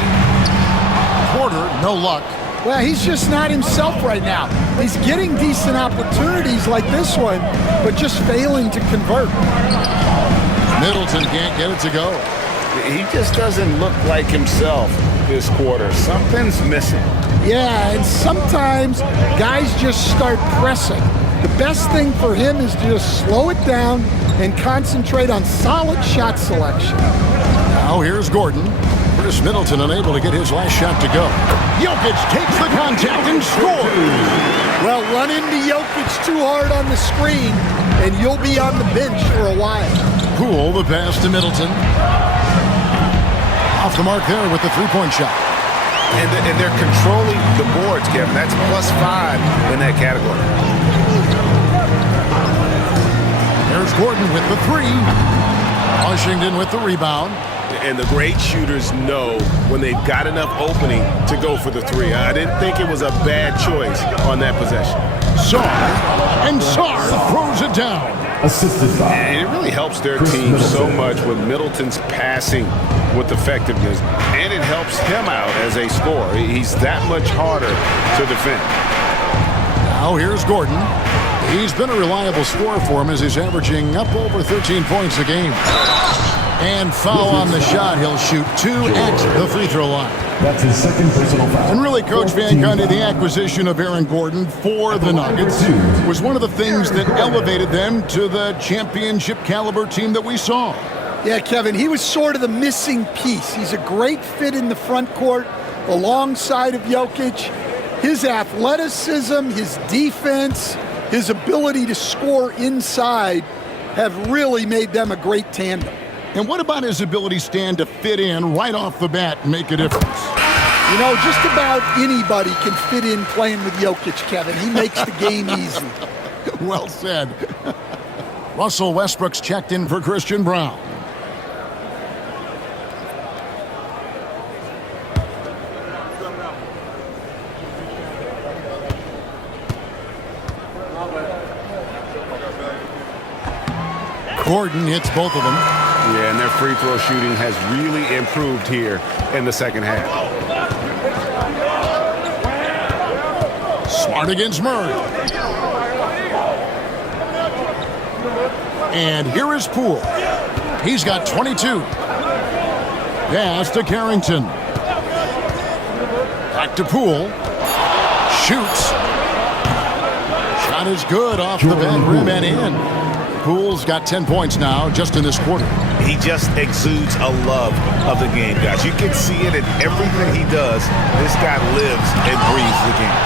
Porter, no luck. Well, he's just not himself right now. He's getting decent opportunities like this one, but just failing to convert. Middleton can't get it to go. He just doesn't look like himself this quarter. Something's missing. Yeah, and sometimes guys just start pressing. The best thing for him is to just slow it down and concentrate on solid shot selection. Now here's Gordon. Chris Middleton unable to get his last shot to go. Jokic takes the contact and scores. Well, run into Jokic too hard on the screen, and you'll be on the bench for a while. Poole, the pass to Middleton. Off the mark there with the three-point shot. And they're controlling the boards, Kevin. That's +5 in that category. There's Gordon with the 3. Washington with the rebound. And the great shooters know when they've got enough opening to go for the 3. I didn't think it was a bad choice on that possession. Sarr throws it down. Assisted by. And it really helps their team so much with Middleton's passing with effectiveness, and it helps him out as a scorer. He's that much harder to defend. Now here's Gordon. He's been a reliable scorer for him as he's averaging up over 13 points a game. And foul on the shot. He'll shoot 2 at the free throw line. That's his second personal foul. And really, Coach Van Gundy, the acquisition of Aaron Gordon for the Nuggets was one of the things that elevated them to the championship caliber team that we saw. Yeah, Kevin, he was sort of the missing piece. He's a great fit in the front court alongside of Jokic. His athleticism, his defense, his ability to score inside have really made them a great tandem. And what about his ability, Stan, to fit in right off the bat and make a difference? You know, just about anybody can fit in playing with Jokic, Kevin. He makes the game easy. Well said. Russell Westbrook's checked in for Christian Brown. Gordon hits both of them. Yeah, and their free throw shooting has really improved here in the second half. Smart against Murray. And here is Poole. He's got 22. Pass to Carrington. Back to Poole. Shoots. Shot is good off the back rim and in. Poole's got 10 points now just in this quarter. He just exudes a love of the game, guys. You can see it in everything he does. This guy lives and breathes the game.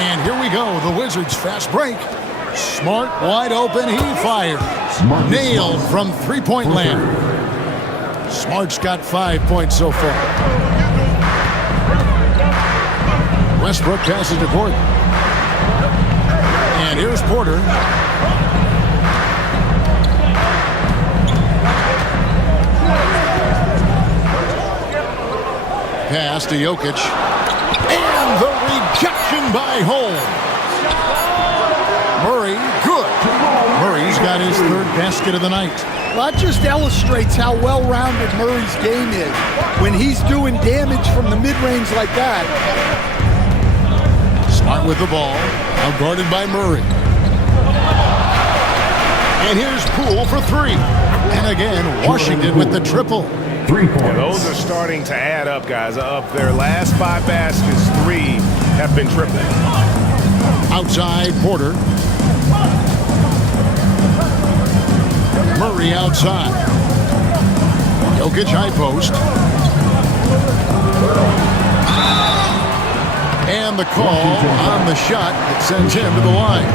And here we go, the Wizards fast break. Smart, wide open, he fires. Nailed from three-point land. Smart's got 5 points so far. Westbrook passes to Gordon. And here's Porter. Pass to Jokic. And the rejection by Holmes. Murray, good. Murray's got his third basket of the night. That just illustrates how well-rounded Murray's game is. When he's doing damage from the mid-range like that. Smart with the ball. Now guarded by Murray. And here's Poole for three. And again, Washington with the triple. 3 points. Yeah, those are starting to add up, guys. Up their last 5 baskets, 3 have been tripled. Outside, Porter. Murray outside. Jokic high post. And the call on the shot that sends him to the line.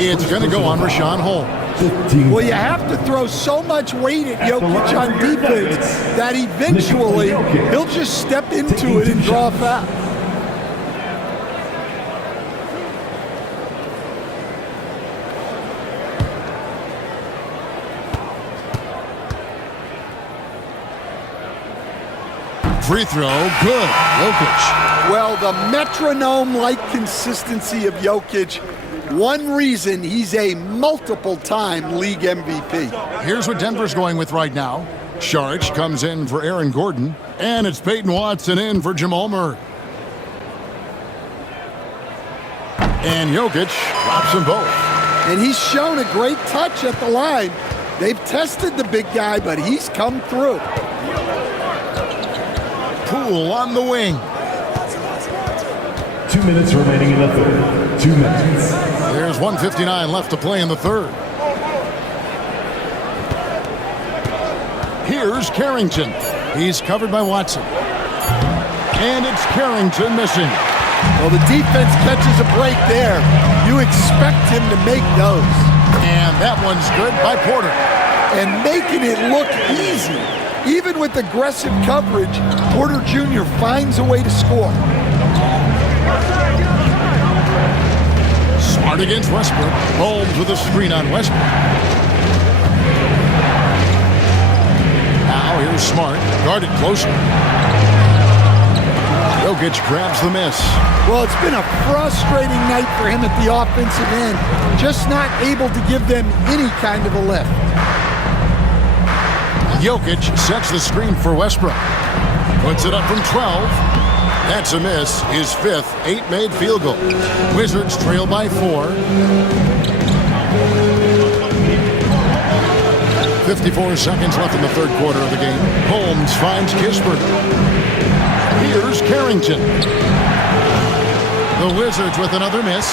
It's going to go on Rashawn Holmes. Well, you have to throw so much weight at Jokic on defense that eventually he'll just step into it and draw a foul. Free throw, good. Jokic. Well, the metronome-like consistency of Jokic, one reason he's a multiple-time league MVP. Here's what Denver's going with right now. Saric comes in for Aaron Gordon, and it's Peyton Watson in for Jamal Murray. And Jokic drops them both. And he's shown a great touch at the line. They've tested the big guy, but he's come through. Poole on the wing. 2 minutes remaining in the third. 2 minutes. There's 1:59 left to play in the third. Here's Carrington. He's covered by Watson. And it's Carrington missing. Well, the defense catches a break there. You expect him to make those. And that one's good by Porter. And making it look easy. Even with aggressive coverage, Porter Jr. finds a way to score. Smart against Westbrook. Holmes with a screen on Westbrook. Now here's Smart. Guarded closer. Jokic grabs the miss. Well, it's been a frustrating night for him at the offensive end. Just not able to give them any kind of a lift. Jokic sets the screen for Westbrook. Puts it up from 12. That's a miss. His fifth 8-made field goal. Wizards trail by 4. 54 seconds left in the third quarter of the game. Holmes finds Kispert. Here's Carrington. The Wizards with another miss.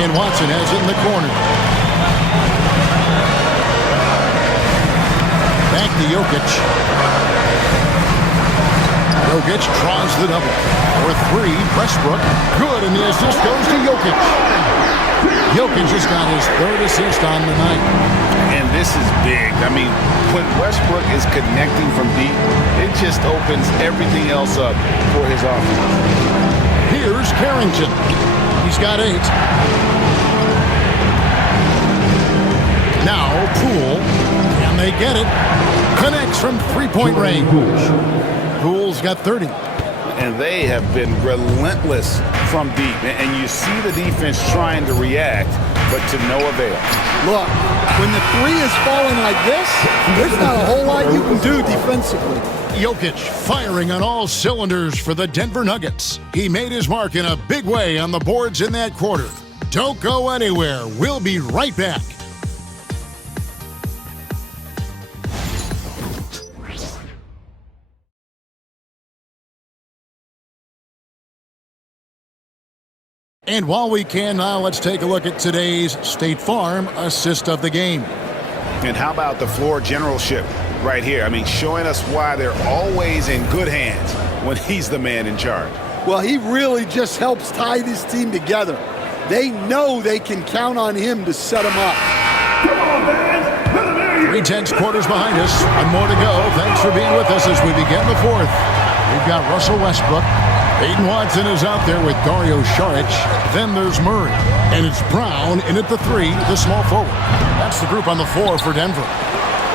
And Watson has it in the corner. Back to Jokic. Jokic draws the double. For 3, Westbrook. Good, and the assist goes to Jokic. Jokic has got his third assist on the night. And this is big. I mean, when Westbrook is connecting from deep, it just opens everything else up for his offense. Here's Carrington. He's got 8. Now Poole, and they get it. Connects from three-point range. Poole's got 30. And they have been relentless from deep. And you see the defense trying to react but to no avail. Look, when the three is falling like this, there's not a whole lot you can do defensively. Jokic firing on all cylinders for the Denver Nuggets. He made his mark in a big way on the boards in that quarter. Don't go anywhere. We'll be right back. And while we can now, let's take a look at today's State Farm assist of the game. And how about the floor generalship right here? I mean, showing us why they're always in good hands when he's the man in charge. Well, he really just helps tie this team together. They know they can count on him to set them up. 3/10 quarters behind us. One more to go. Thanks for being with us as we begin the fourth. We've got Russell Westbrook. Peyton Watson is out there with Dario Saric. Then there's Murray. And it's Brown in at the three, the small forward. That's the group on the floor for Denver.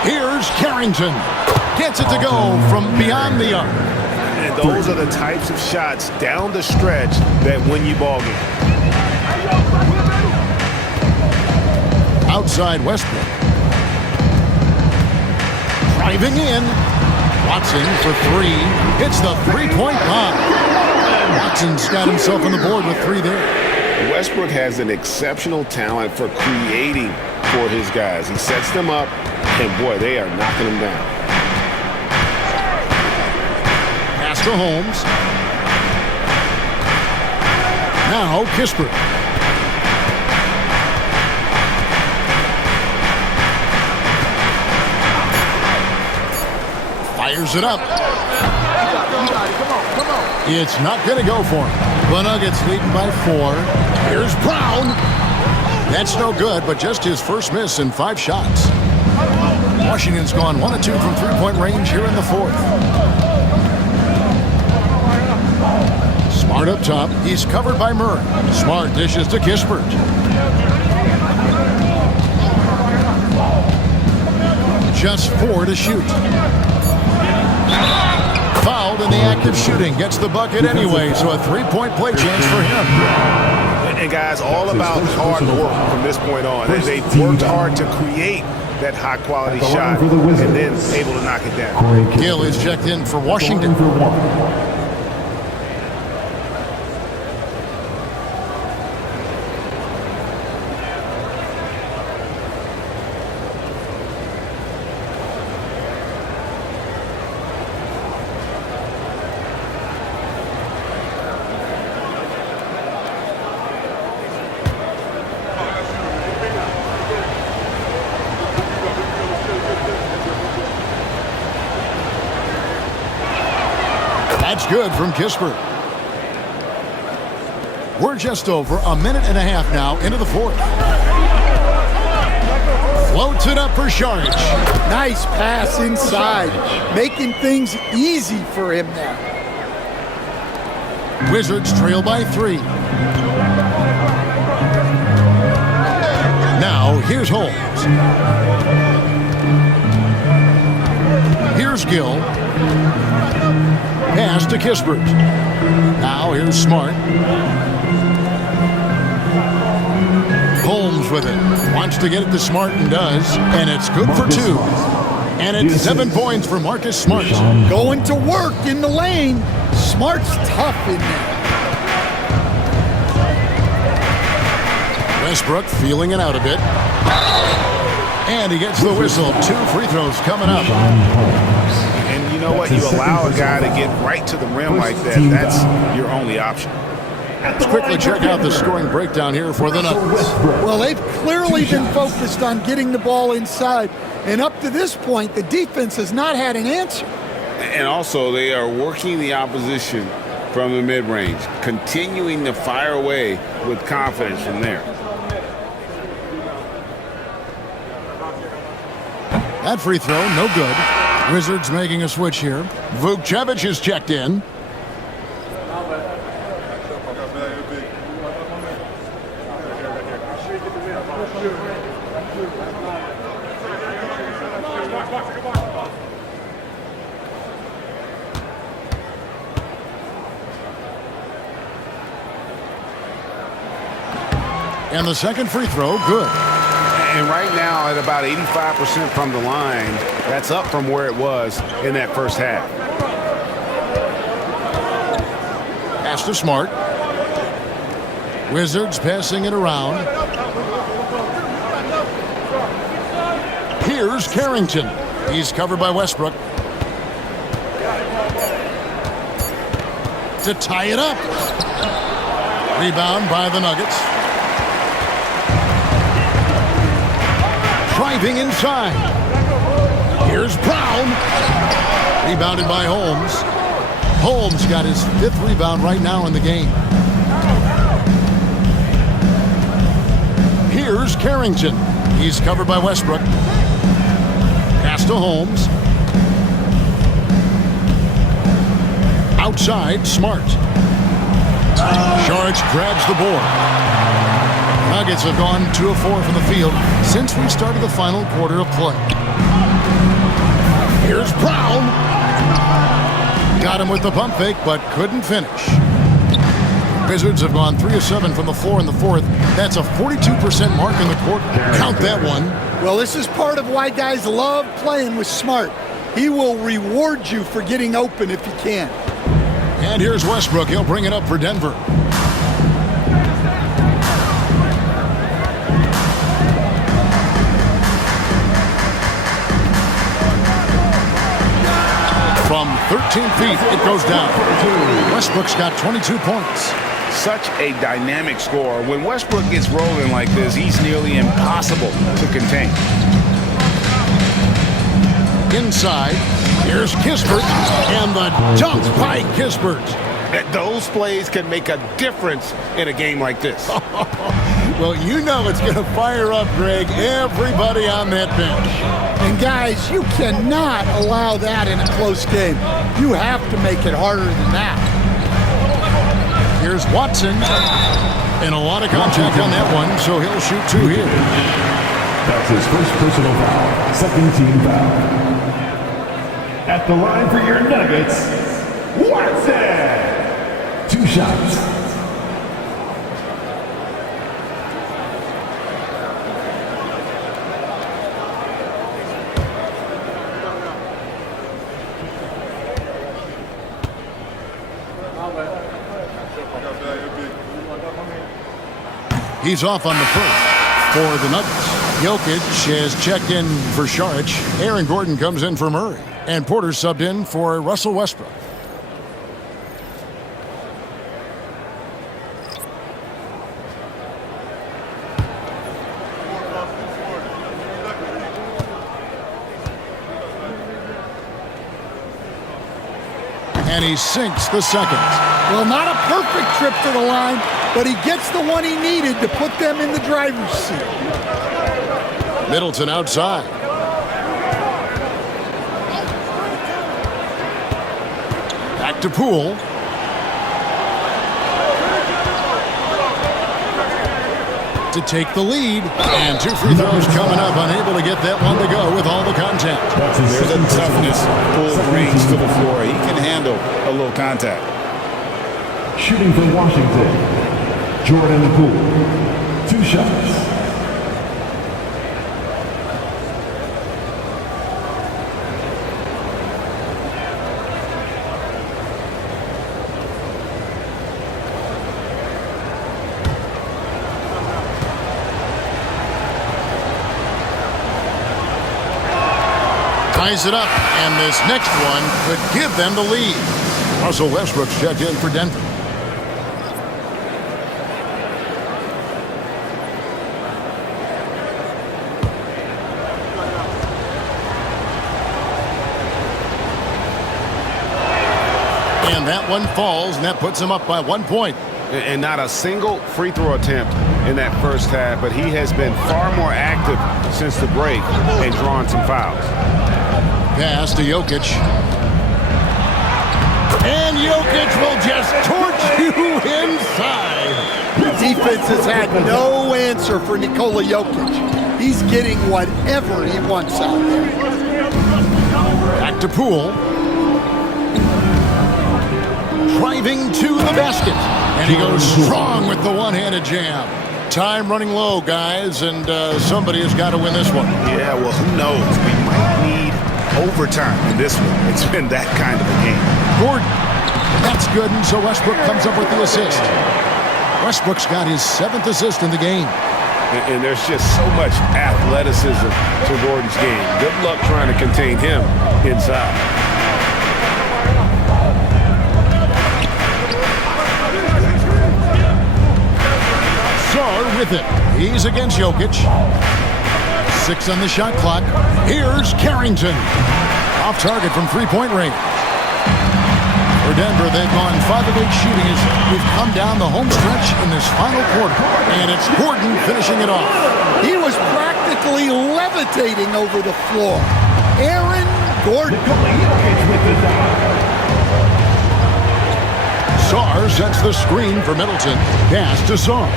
Here's Carrington. Gets it to go from beyond the arc. And those are the types of shots down the stretch that win you ball games. Outside Westbrook. Driving in. Watson for three. Hits the three-point line. Watson's got himself on the board with three there. Westbrook has an exceptional talent for creating for his guys. He sets them up, and boy, they are knocking them down. Pass to Holmes. Now Kispert. Fires it up. It's not going to go for him. The Nuggets leading by 4. Here's Brown. That's no good, but just his first miss in 5 shots. Washington's gone 1 of 2 from three-point range here in the fourth. Smart up top. He's covered by Murray. Smart dishes to Kispert. Just 4 to shoot. Fouled in the act of shooting. Gets the bucket anyway, so a three-point play chance for him. And guys, all about hard work from this point on. They've worked hard to create that high-quality shot and then able to knock it down. Gill is checked in for Washington. That's good from Kispert. We're just over a minute and a half now into the fourth. Floats it up for Saric. Nice pass inside, making things easy for him now. Wizards trail by 3. Now here's Holmes. Here's Gill. Pass to Kispert. Now here's Smart. Holmes with it. Wants to get it to Smart and does. And it's good for 2. And it's 7 points for Marcus Smart. Going to work in the lane. Smart's tough in there. Westbrook feeling it out a bit. And he gets the whistle. 2 free throws coming up. And you know what? You allow a guy to get right to the rim like that. That's your only option. Let's quickly check out the scoring breakdown here for the Nuggets. Well, they've clearly been focused on getting the ball inside. And up to this point, the defense has not had an answer. And also, they are working the opposition from the mid-range, continuing to fire away with confidence from there. That free throw, no good. Wizards making a switch here. Vukcevic is checked in. And the second free throw, good. And right now at about 85% from the line, that's up from where it was in that first half. Pass to Smart. Wizards passing it around. Here's Carrington. He's covered by Westbrook. To tie it up. Rebound by the Nuggets. Driving inside. Here's Brown. Rebounded by Holmes. Holmes got his 5th rebound right now in the game. Here's Carrington. He's covered by Westbrook. Pass to Holmes. Outside, Smart. Saric grabs the board. Nuggets have gone 2 of 4 from the field since we started the final quarter of play. Here's Brown. Got him with the pump fake, but couldn't finish. Wizards have gone 3 of 7 from the floor in the 4th. That's a 42% mark in the quarter. Count that one. Well, this is part of why guys love playing with Smart. He will reward you for getting open if he can. And here's Westbrook. He'll bring it up for Denver. From 13 feet, it goes down. Westbrook's got 22 points. Such a dynamic scorer. When Westbrook gets rolling like this, he's nearly impossible to contain. Inside, here's Kispert, and the dunk by Kispert. Those plays can make a difference in a game like this. Well, you know it's going to fire up, Greg, everybody on that bench. And guys, you cannot allow that in a close game. You have to make it harder than that. Here's Watson. And a lot of contact on that one, so he'll shoot 2 here. That's his first personal foul. Second team foul. At the line for your Nuggets, Watson! 2 shots. He's off on the first for the Nuggets. Jokic has checked in for Saric. Aaron Gordon comes in for Murray. And Porter subbed in for Russell Westbrook. And he sinks the second. Well, not a perfect trip to the line, but he gets the one he needed to put them in the driver's seat. Middleton outside. Back to Poole. To take the lead. And 2 free throws coming up. Unable to get that one to go with all the contact. There's a toughness Poole brings to the floor. He can handle a little contact. Shooting for Washington, Jordan Poole. 2 shots. Ties it up, and this next one could give them the lead. Russell Westbrook's checked in for Denver. And that one falls, and that puts him up by 1 point. And not a single free throw attempt in that first half, but he has been far more active since the break and drawn some fouls. Pass to Jokic. And Jokic will just torch you inside. The defense has had no answer for Nikola Jokic. He's getting whatever he wants out there. Back to Poole. Driving to the basket. And he goes strong with the one-handed jam. Time running low, guys, and somebody has got to win this one. Yeah, well, who knows? We might need overtime in this one. It's been that kind of a game. Gordon, that's good, and so Westbrook comes up with the assist. Westbrook's got his 7th assist in the game. And there's just so much athleticism to Gordon's game. Good luck trying to contain him inside. With it. He's against Jokic. 6 on the shot clock. Here's Carrington. Off target from three-point range. For Denver, they've gone 5 of 8 shooting as we've come down the home stretch in this final quarter. And it's Gordon finishing it off. He was practically levitating over the floor. Aaron Gordon. Sarr sets the screen for Middleton. Pass to Sarr.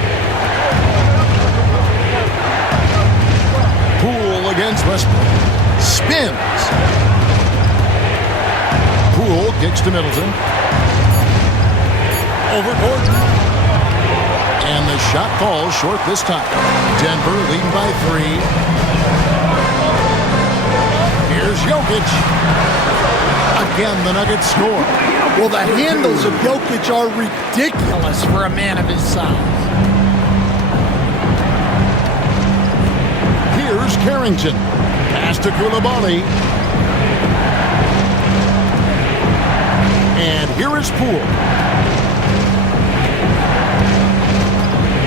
Poole against Westbrook. Spins. Poole kicks to Middleton. Over Gordon. And the shot falls short this time. Denver leading by 3. Here's Jokic. Again, the Nuggets score. Well, the handles of Jokic are ridiculous for a man of his size. Here's Carrington. Pass to Koulibaly. And here is Poole.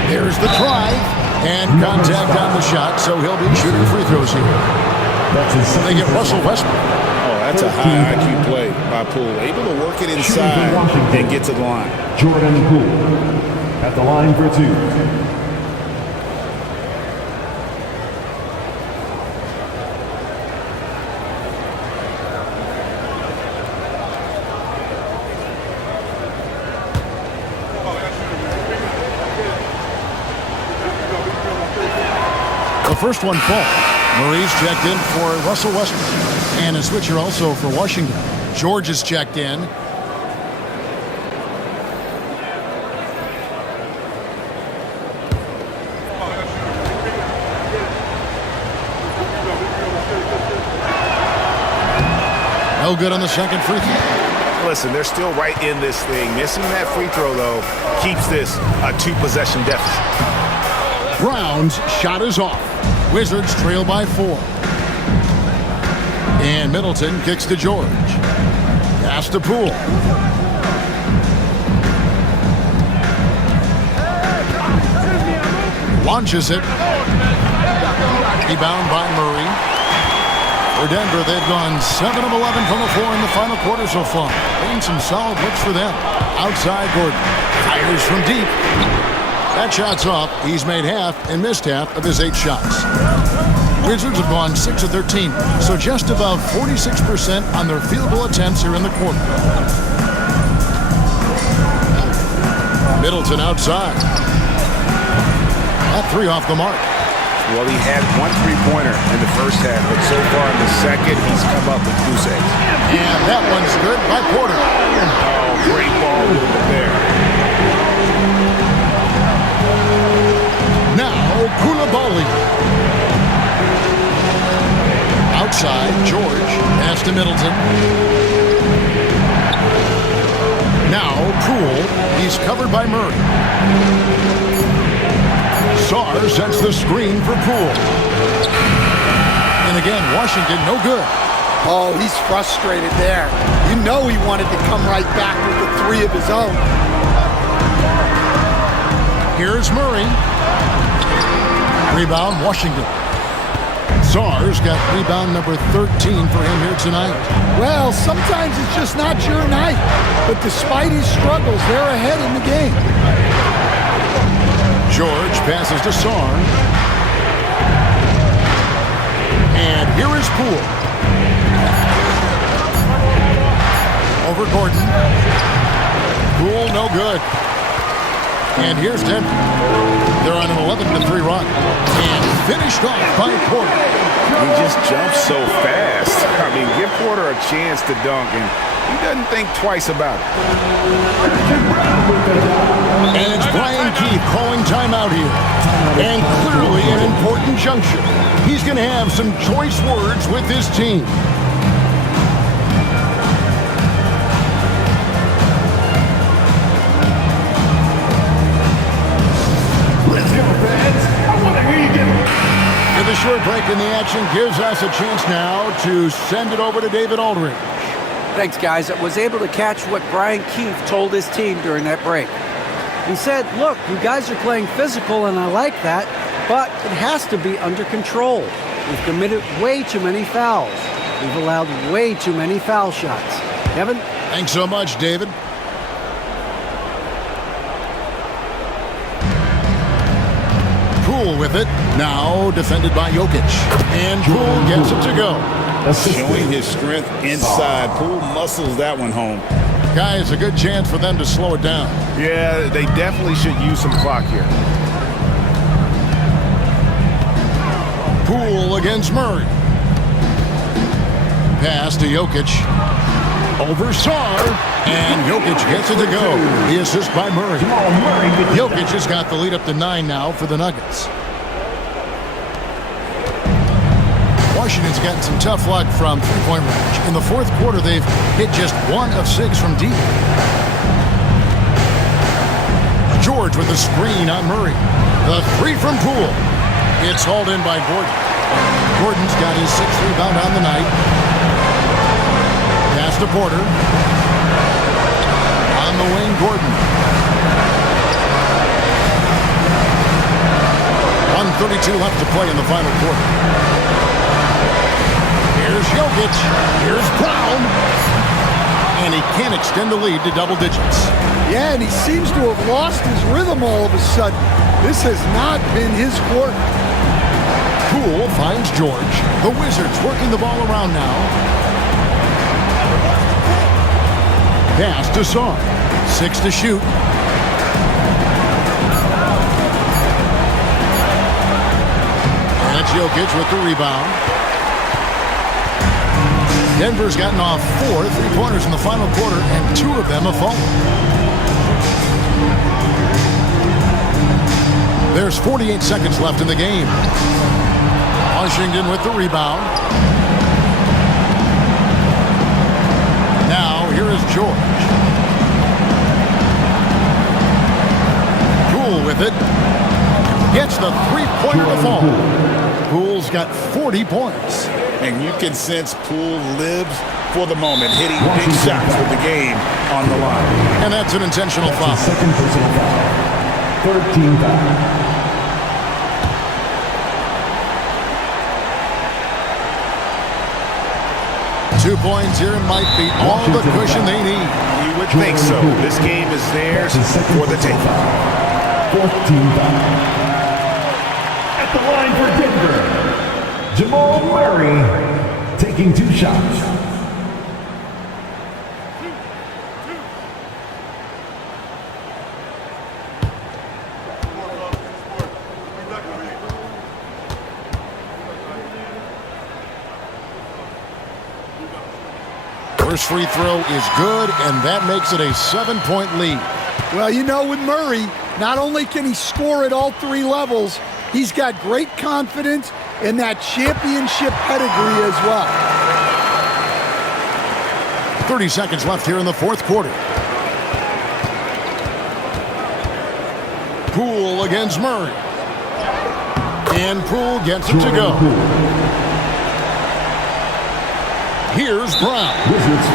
There's the try. And contact on the shot, so he'll be shooting free throws here. They get Russell Westbrook. Oh, that's a high IQ play by Poole. Able to work it inside and get to the line. Jordan Poole at the line for 2. The first one falls. Murray's checked in for Russell Westbrook. And a switcher also for Washington. George is checked in. No good on the second free throw. Listen, they're still right in this thing. Missing that free throw, though, keeps this a 2-possession deficit. Brown's shot is off. Wizards trail by 4. And Middleton kicks to George. Pass to Poole. Launches it. Rebound by Murray. For Denver, they've gone 7 of 11 from the floor in the final quarter so far. Getting some solid looks for them. Outside Gordon. Fires from deep. That shot's off. He's made half and missed half of his 8 shots. Wizards have gone 6 of 13, so just above 46% on their field goal attempts here in the quarter. Middleton outside. That 3 off the mark. Well, he had 1 3-pointer in the first half, but so far in the second, he's come up with 2 saves. And that one's good by Porter. Oh, great ball there. Now, Koulibaly. Outside, George. Pass to Middleton. Now, Poole. He's covered by Murray. Sarr sets the screen for Poole. And again, Washington, no good. Oh, he's frustrated there. You know he wanted to come right back with the 3 of his own. Here's Murray. Rebound, Washington. Sarr's got rebound number 13 for him here tonight. Well, sometimes it's just not your night. But despite his struggles, they're ahead in the game. George passes to Sarr. And here is Poole. Over Gordon. Poole, no good. And here's Denver. They're on an 11-3 run. And finished off by Porter. He just jumps so fast. I mean, give Porter a chance to dunk, and he doesn't think twice about it. And it's Brian Keith calling timeout here. better. And clearly an important juncture. He's going to have some choice words with his team. Let's go, fans. I want to hear you get... And the short break in the action gives us a chance now to send it over to David Aldridge. Thanks, guys. I was able to catch what Brian Keefe told his team during that break. He said, look, you guys are playing physical, and I like that, but it has to be under control. We've committed way too many fouls. We've allowed way too many foul shots. Kevin? Thanks so much, David. Poole with it. Now defended by Jokic. And Poole gets it to go. Showing his strength inside. Poole muscles that one home. Guys, a good chance for them to slow it down. Yeah, they definitely should use some clock here. Poole against Murray. Pass to Jokic. Over Sarr. And Jokic gets it to go. The assist by Murray. Jokic has got the lead up to 9 now for the Nuggets. Washington's gotten some tough luck from three-point range. In the fourth quarter, they've hit just 1 of 6 from deep. George with a screen on Murray. The three from Poole. It's hauled in by Gordon. Gordon's got his 6th rebound on the night. Pass to Porter. On the wing, Gordon. 1:32 left to play in the final quarter. Here's Jokic. Here's Brown. And he can't extend the lead to double digits. Yeah, and he seems to have lost his rhythm all of a sudden. This has not been his quarter. Poole finds George. The Wizards working the ball around now. Pass to Sarr. 6 to shoot. And it's Jokic with the rebound. Denver's gotten off 4 3-pointers in the final quarter, and 2 of them have fallen. There's 48 seconds left in the game. Washington with the rebound. Now, here is George. Poole with it. Gets the three-pointer to fall. Poole's got 40 points. And you can sense Poole lives for the moment, hitting big shots with the game on the line. And that's an intentional foul. Second personal foul. 13 foul. Two points here might be all the cushion they need. You would think so. This game is theirs for the taking. 14 foul. At the line for Denver, Jamal Murray taking 2 shots. First free throw is good, and that makes it a 7-point lead. Well, you know, with Murray, not only can he score at all 3 levels, he's got great confidence and that championship pedigree as well. 30 seconds left here in the fourth quarter. Poole against Murray. And Poole gets it to go. Here's Brown.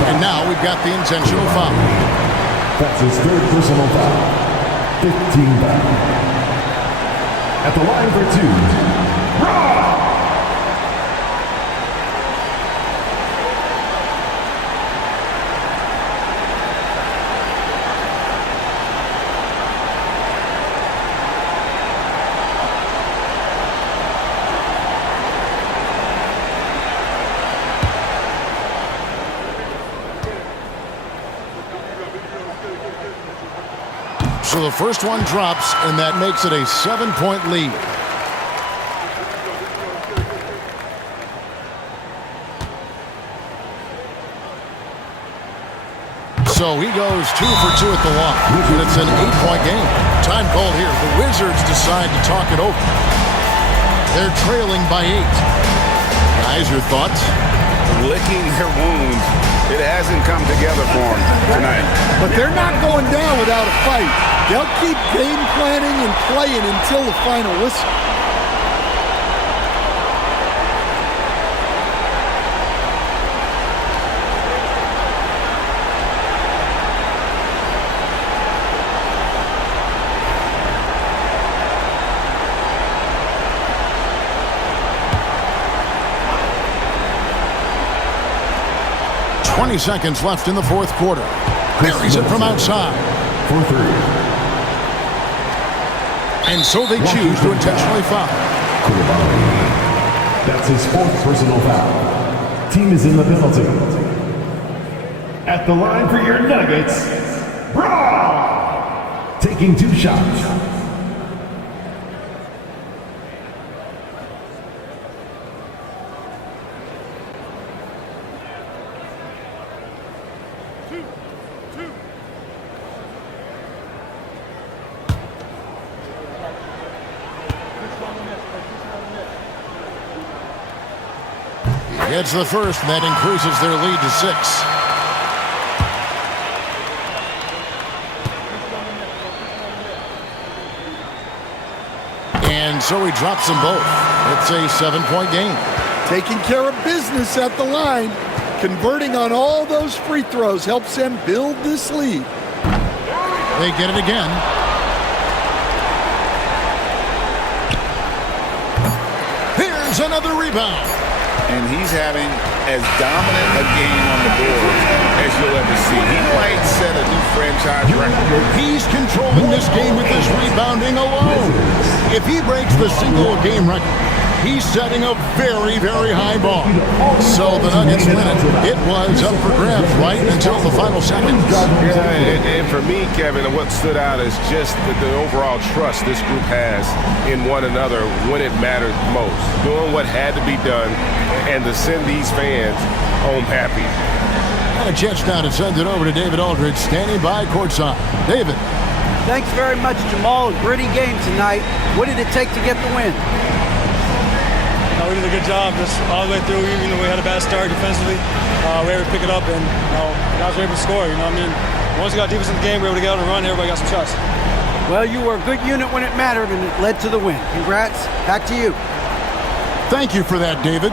And now we've got the intentional foul. That's his 3rd personal foul. 15 foul. At the line for 2, Brown. So the first one drops, and that makes it a 7-point lead. So he goes 2 for 2 at the line. And it's an 8-point game. Time called here. The Wizards decide to talk it over. They're trailing by 8. Guys, your thoughts? Licking their wounds. It hasn't come together for them tonight. But they're not going down without a fight. They'll keep game planning and playing until the final whistle. Seconds left in the fourth quarter. Buries it from outside. For 3. And so they choose to intentionally foul. That's his 4th personal foul. Team is in the penalty. At the line for your Nuggets, Bra! Taking 2 shots. Gets the first, and that increases their lead to 6. And so he drops them both. It's a 7-point game. Taking care of business at the line. Converting on all those free throws helps them build this lead. They get it again. Here's another rebound. And he's having as dominant a game on the board as you'll ever see. He might set a new franchise record. He's controlling this game with his rebounding alone. If he breaks the single-game record, he's setting a very, very high bar. So the Nuggets win it. It was up for grabs right until the final seconds. Yeah, and for me, Kevin, what stood out is just the overall trust this group has in one another when it mattered most. Doing what had to be done and to send these fans home happy. Got a chance now to send it over to David Aldridge, standing by courtside. David. Thanks very much, Jamal. Gritty game tonight. What did it take to get the win? We did a good job just all the way through. Even though we had a bad start defensively, we were able to pick it up, and guys were able to score. Once we got defense in the game, we were able to get out and run. Everybody got some shots. Well, you were a good unit when it mattered, and it led to the win. Congrats. Back to you. Thank you for that, David.